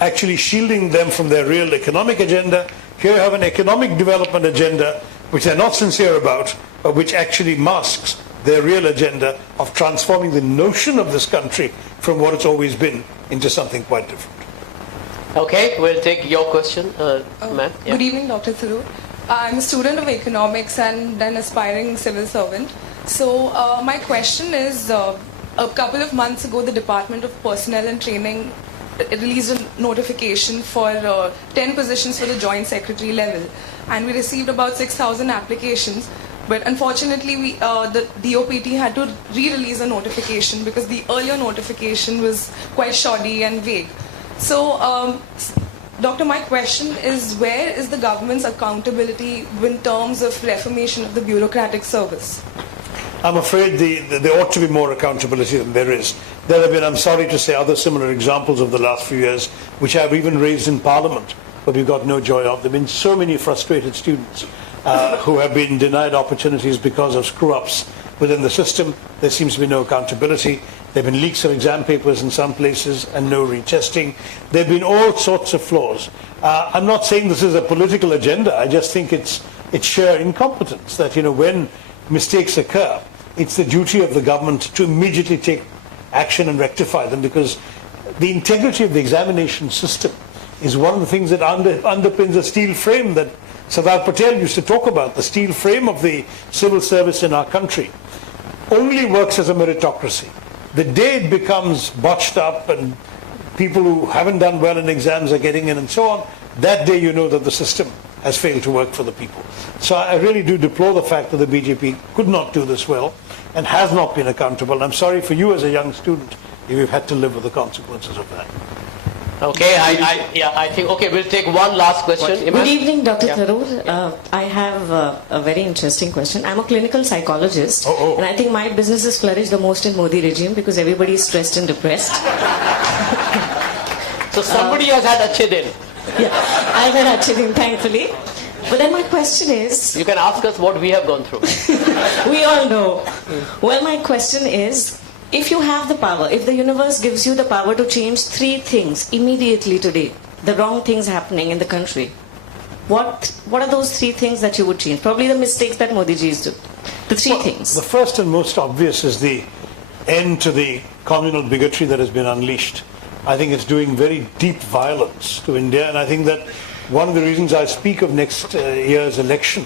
actually shielding them from their real economic agenda, here you have an economic development agenda which they're not sincere about, but which actually masks their real agenda of transforming the notion of this country from what it's always been into something quite different. Okay, we'll take your question, ma'am. Yeah. Good evening, Dr. Tharoor. I'm a student of economics and an aspiring civil servant. So my question is, a couple of months ago, the Department of Personnel and Training released a notification for 10 positions for the Joint Secretary level. And we received about 6,000 applications. But unfortunately, the DOPT had to re-release a notification because the earlier notification was quite shoddy and vague. So, Doctor, my question is, where is the government's accountability in terms of reformation of the bureaucratic service? I'm afraid there ought to be more accountability than there is. There have been, I'm sorry to say, other similar examples of the last few years, which I've even raised in Parliament, but we've got no joy of. There have been so many frustrated students who have been denied opportunities because of screw-ups within the system. There seems to be no accountability. There have been leaks of exam papers in some places and no retesting. There have been all sorts of flaws. I'm not saying this is a political agenda. I just think it's sheer incompetence that, when mistakes occur, it's the duty of the government to immediately take action and rectify them, because the integrity of the examination system is one of the things that underpins a steel frame that Sardar Patel used to talk about. The steel frame of the civil service in our country only works as a meritocracy. The day it becomes botched up and people who haven't done well in exams are getting in and so on, that day you know that the system has failed to work for the people. So I really do deplore the fact that the BJP could not do this well and has not been accountable. And I'm sorry for you as a young student if you've had to live with the consequences of that. Okay, I think, okay, we'll take one last question. Good evening, Dr. Tharoor. I have a very interesting question. I'm a clinical psychologist, and I think my businesses flourish the most in Modi regime because everybody is stressed and depressed. So somebody has had Achhe Din. Yeah, I've had Achhe Din, thankfully. But then my question is... You can ask us what we have gone through. We all know. Well, my question is, if you have the power, if the universe gives you the power to change 3 things immediately today, the wrong things happening in the country, what are those 3 things that you would change? Probably the mistakes that Modi ji's do. The 3 things. The first and most obvious is the end to the communal bigotry that has been unleashed. I think it's doing very deep violence to India, and I think that one of the reasons I speak of next year's election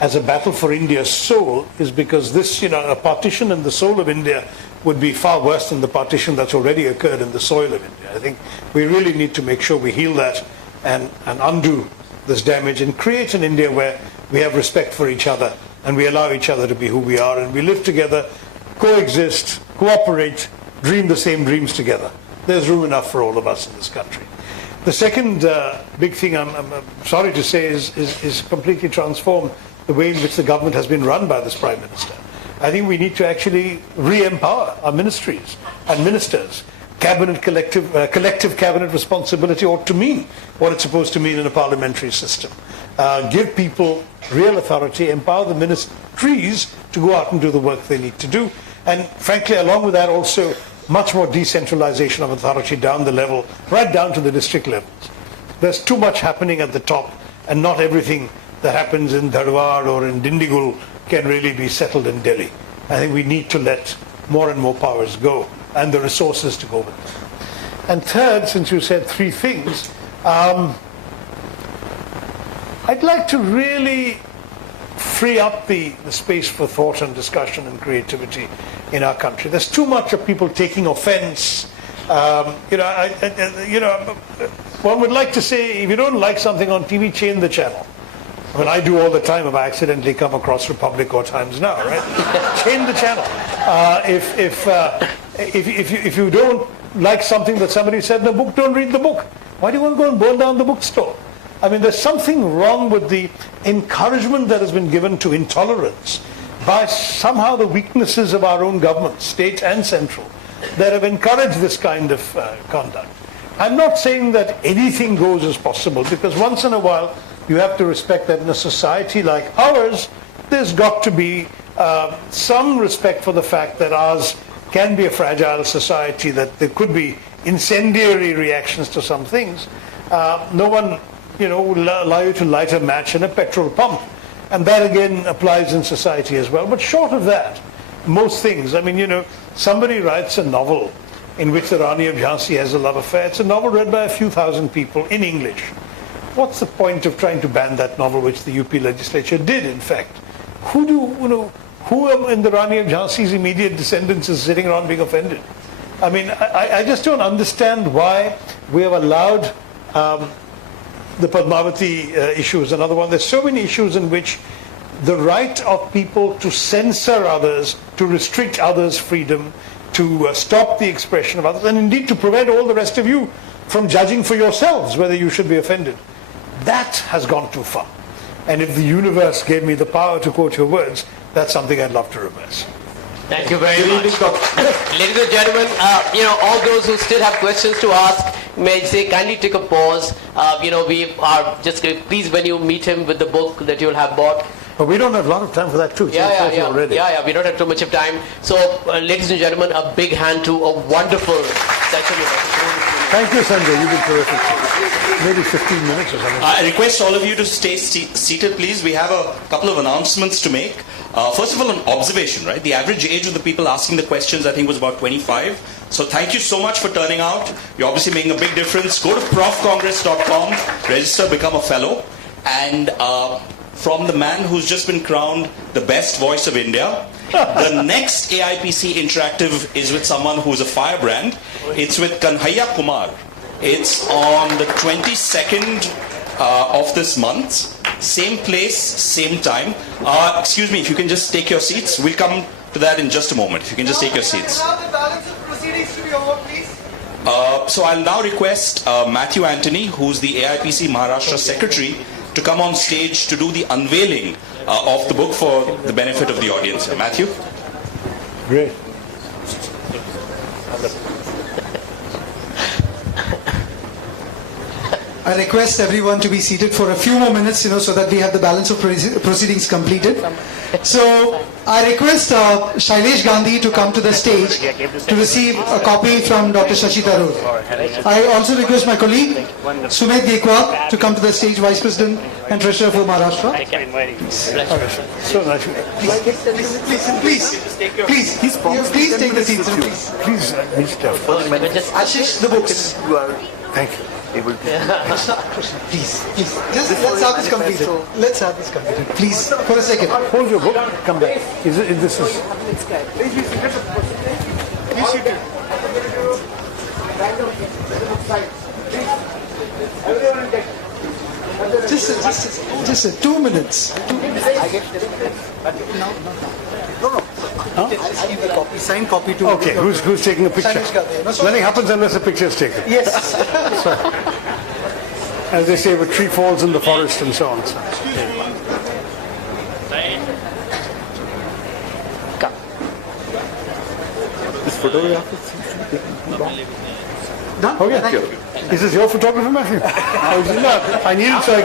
as a battle for India's soul is because this, a partition in the soul of India would be far worse than the partition that's already occurred in the soil of India. I think we really need to make sure we heal that and undo this damage and create an India where we have respect for each other and we allow each other to be who we are and we live together, coexist, cooperate, dream the same dreams together. There's room enough for all of us in this country. The second big thing I'm sorry to say is completely transform the way in which the government has been run by this Prime Minister. I think we need to actually re-empower our ministries and ministers. Collective cabinet responsibility ought to mean what it's supposed to mean in a parliamentary system. Give people real authority, empower the ministries to go out and do the work they need to do. And frankly, along with that also, much more decentralization of authority down the level, right down to the district levels. There's too much happening at the top, and not everything that happens in Dharwad or in Dindigul can really be settled in Delhi. I think we need to let more and more powers go, and the resources to go with them. And third, since you said three things, I'd like to really free up the space for thought and discussion and creativity in our country. There's too much of people taking offense. One would like to say, if you don't like something on TV, change the channel. I mean, I do all the time if I accidentally come across Republic or Times Now, right? Change the channel. If you don't like something that somebody said in the book, don't read the book. Why do you want to go and burn down the bookstore? I mean, there's something wrong with the encouragement that has been given to intolerance by somehow the weaknesses of our own government, state and central, that have encouraged this kind of conduct. I'm not saying that anything goes as possible, because once in a while you have to respect that in a society like ours, there's got to be some respect for the fact that ours can be a fragile society, that there could be incendiary reactions to some things. No one will allow you to light a match in a petrol pump. And that again applies in society as well. But short of that, most things, I mean, somebody writes a novel in which the Rani of Jhansi has a love affair. It's a novel read by a few thousand people in English. What's the point of trying to ban that novel, which the UP legislature did, in fact? Who in the Rani of Jhansi's immediate descendants is sitting around being offended? I mean, I just don't understand why we have allowed the Padmavati issue is another one. There's so many issues in which the right of people to censor others, to restrict others' freedom, to stop the expression of others, and indeed to prevent all the rest of you from judging for yourselves whether you should be offended. That has gone too far. And if the universe gave me the power to quote your words, that's something I'd love to reverse. Thank you very much. Ladies and gentlemen, all those who still have questions to ask, may I say kindly take a pause. We are just please, when you meet him with the book that you'll have bought. But we don't have a lot of time for that too. We don't have too much of time. So, ladies and gentlemen, a big hand to a wonderful session. Thank you, Sanjay. You've been terrific. Maybe 15 minutes or something. I request all of you to stay seated, please. We have a couple of announcements to make. First of all, an observation, right? The average age of the people asking the questions, I think, was about 25. So thank you so much for turning out. You're obviously making a big difference. Go to profcongress.com, register, become a fellow. And from the man who's just been crowned the best voice of India, the next AIPC Interactive is with someone who's a firebrand. It's with Kanhaiya Kumar. It's on the 22nd of this month. Same place, same time. Excuse me, if you can just take your seats. We'll come to that in just a moment. If you can just take your seats. Allow the balance of proceedings to be over, please. So I'll now request Matthew Anthony, who's the AIPC Maharashtra Secretary, to come on stage to do the unveiling of the book for the benefit of the audience. Matthew? Great. I request everyone to be seated for a few more minutes, so that we have the balance of proceedings completed. So I request Shailesh Gandhi to come to the stage to receive a copy from Dr. Shashi Tharoor. I also request my colleague Sumedh Gekwa to come to the stage, Vice President and Treasurer for Maharashtra. So nice. Please take the seats. Please, Ashish, the books. Thank you. Please. Just let's have this complete. Let's have this completed. Please, for a second. Hold your book. Come back. This is. Just 2 minutes. No. I'll give the copy, signed copy to. Okay, who's taking a picture? Nothing happens unless a picture is taken. Yes. So, as they say, if a tree falls in the forest and so on. So. Come. photographer seems to be taking too long. Done? Okay. Is this your photographer, Matthew? Oh, no, I need it so I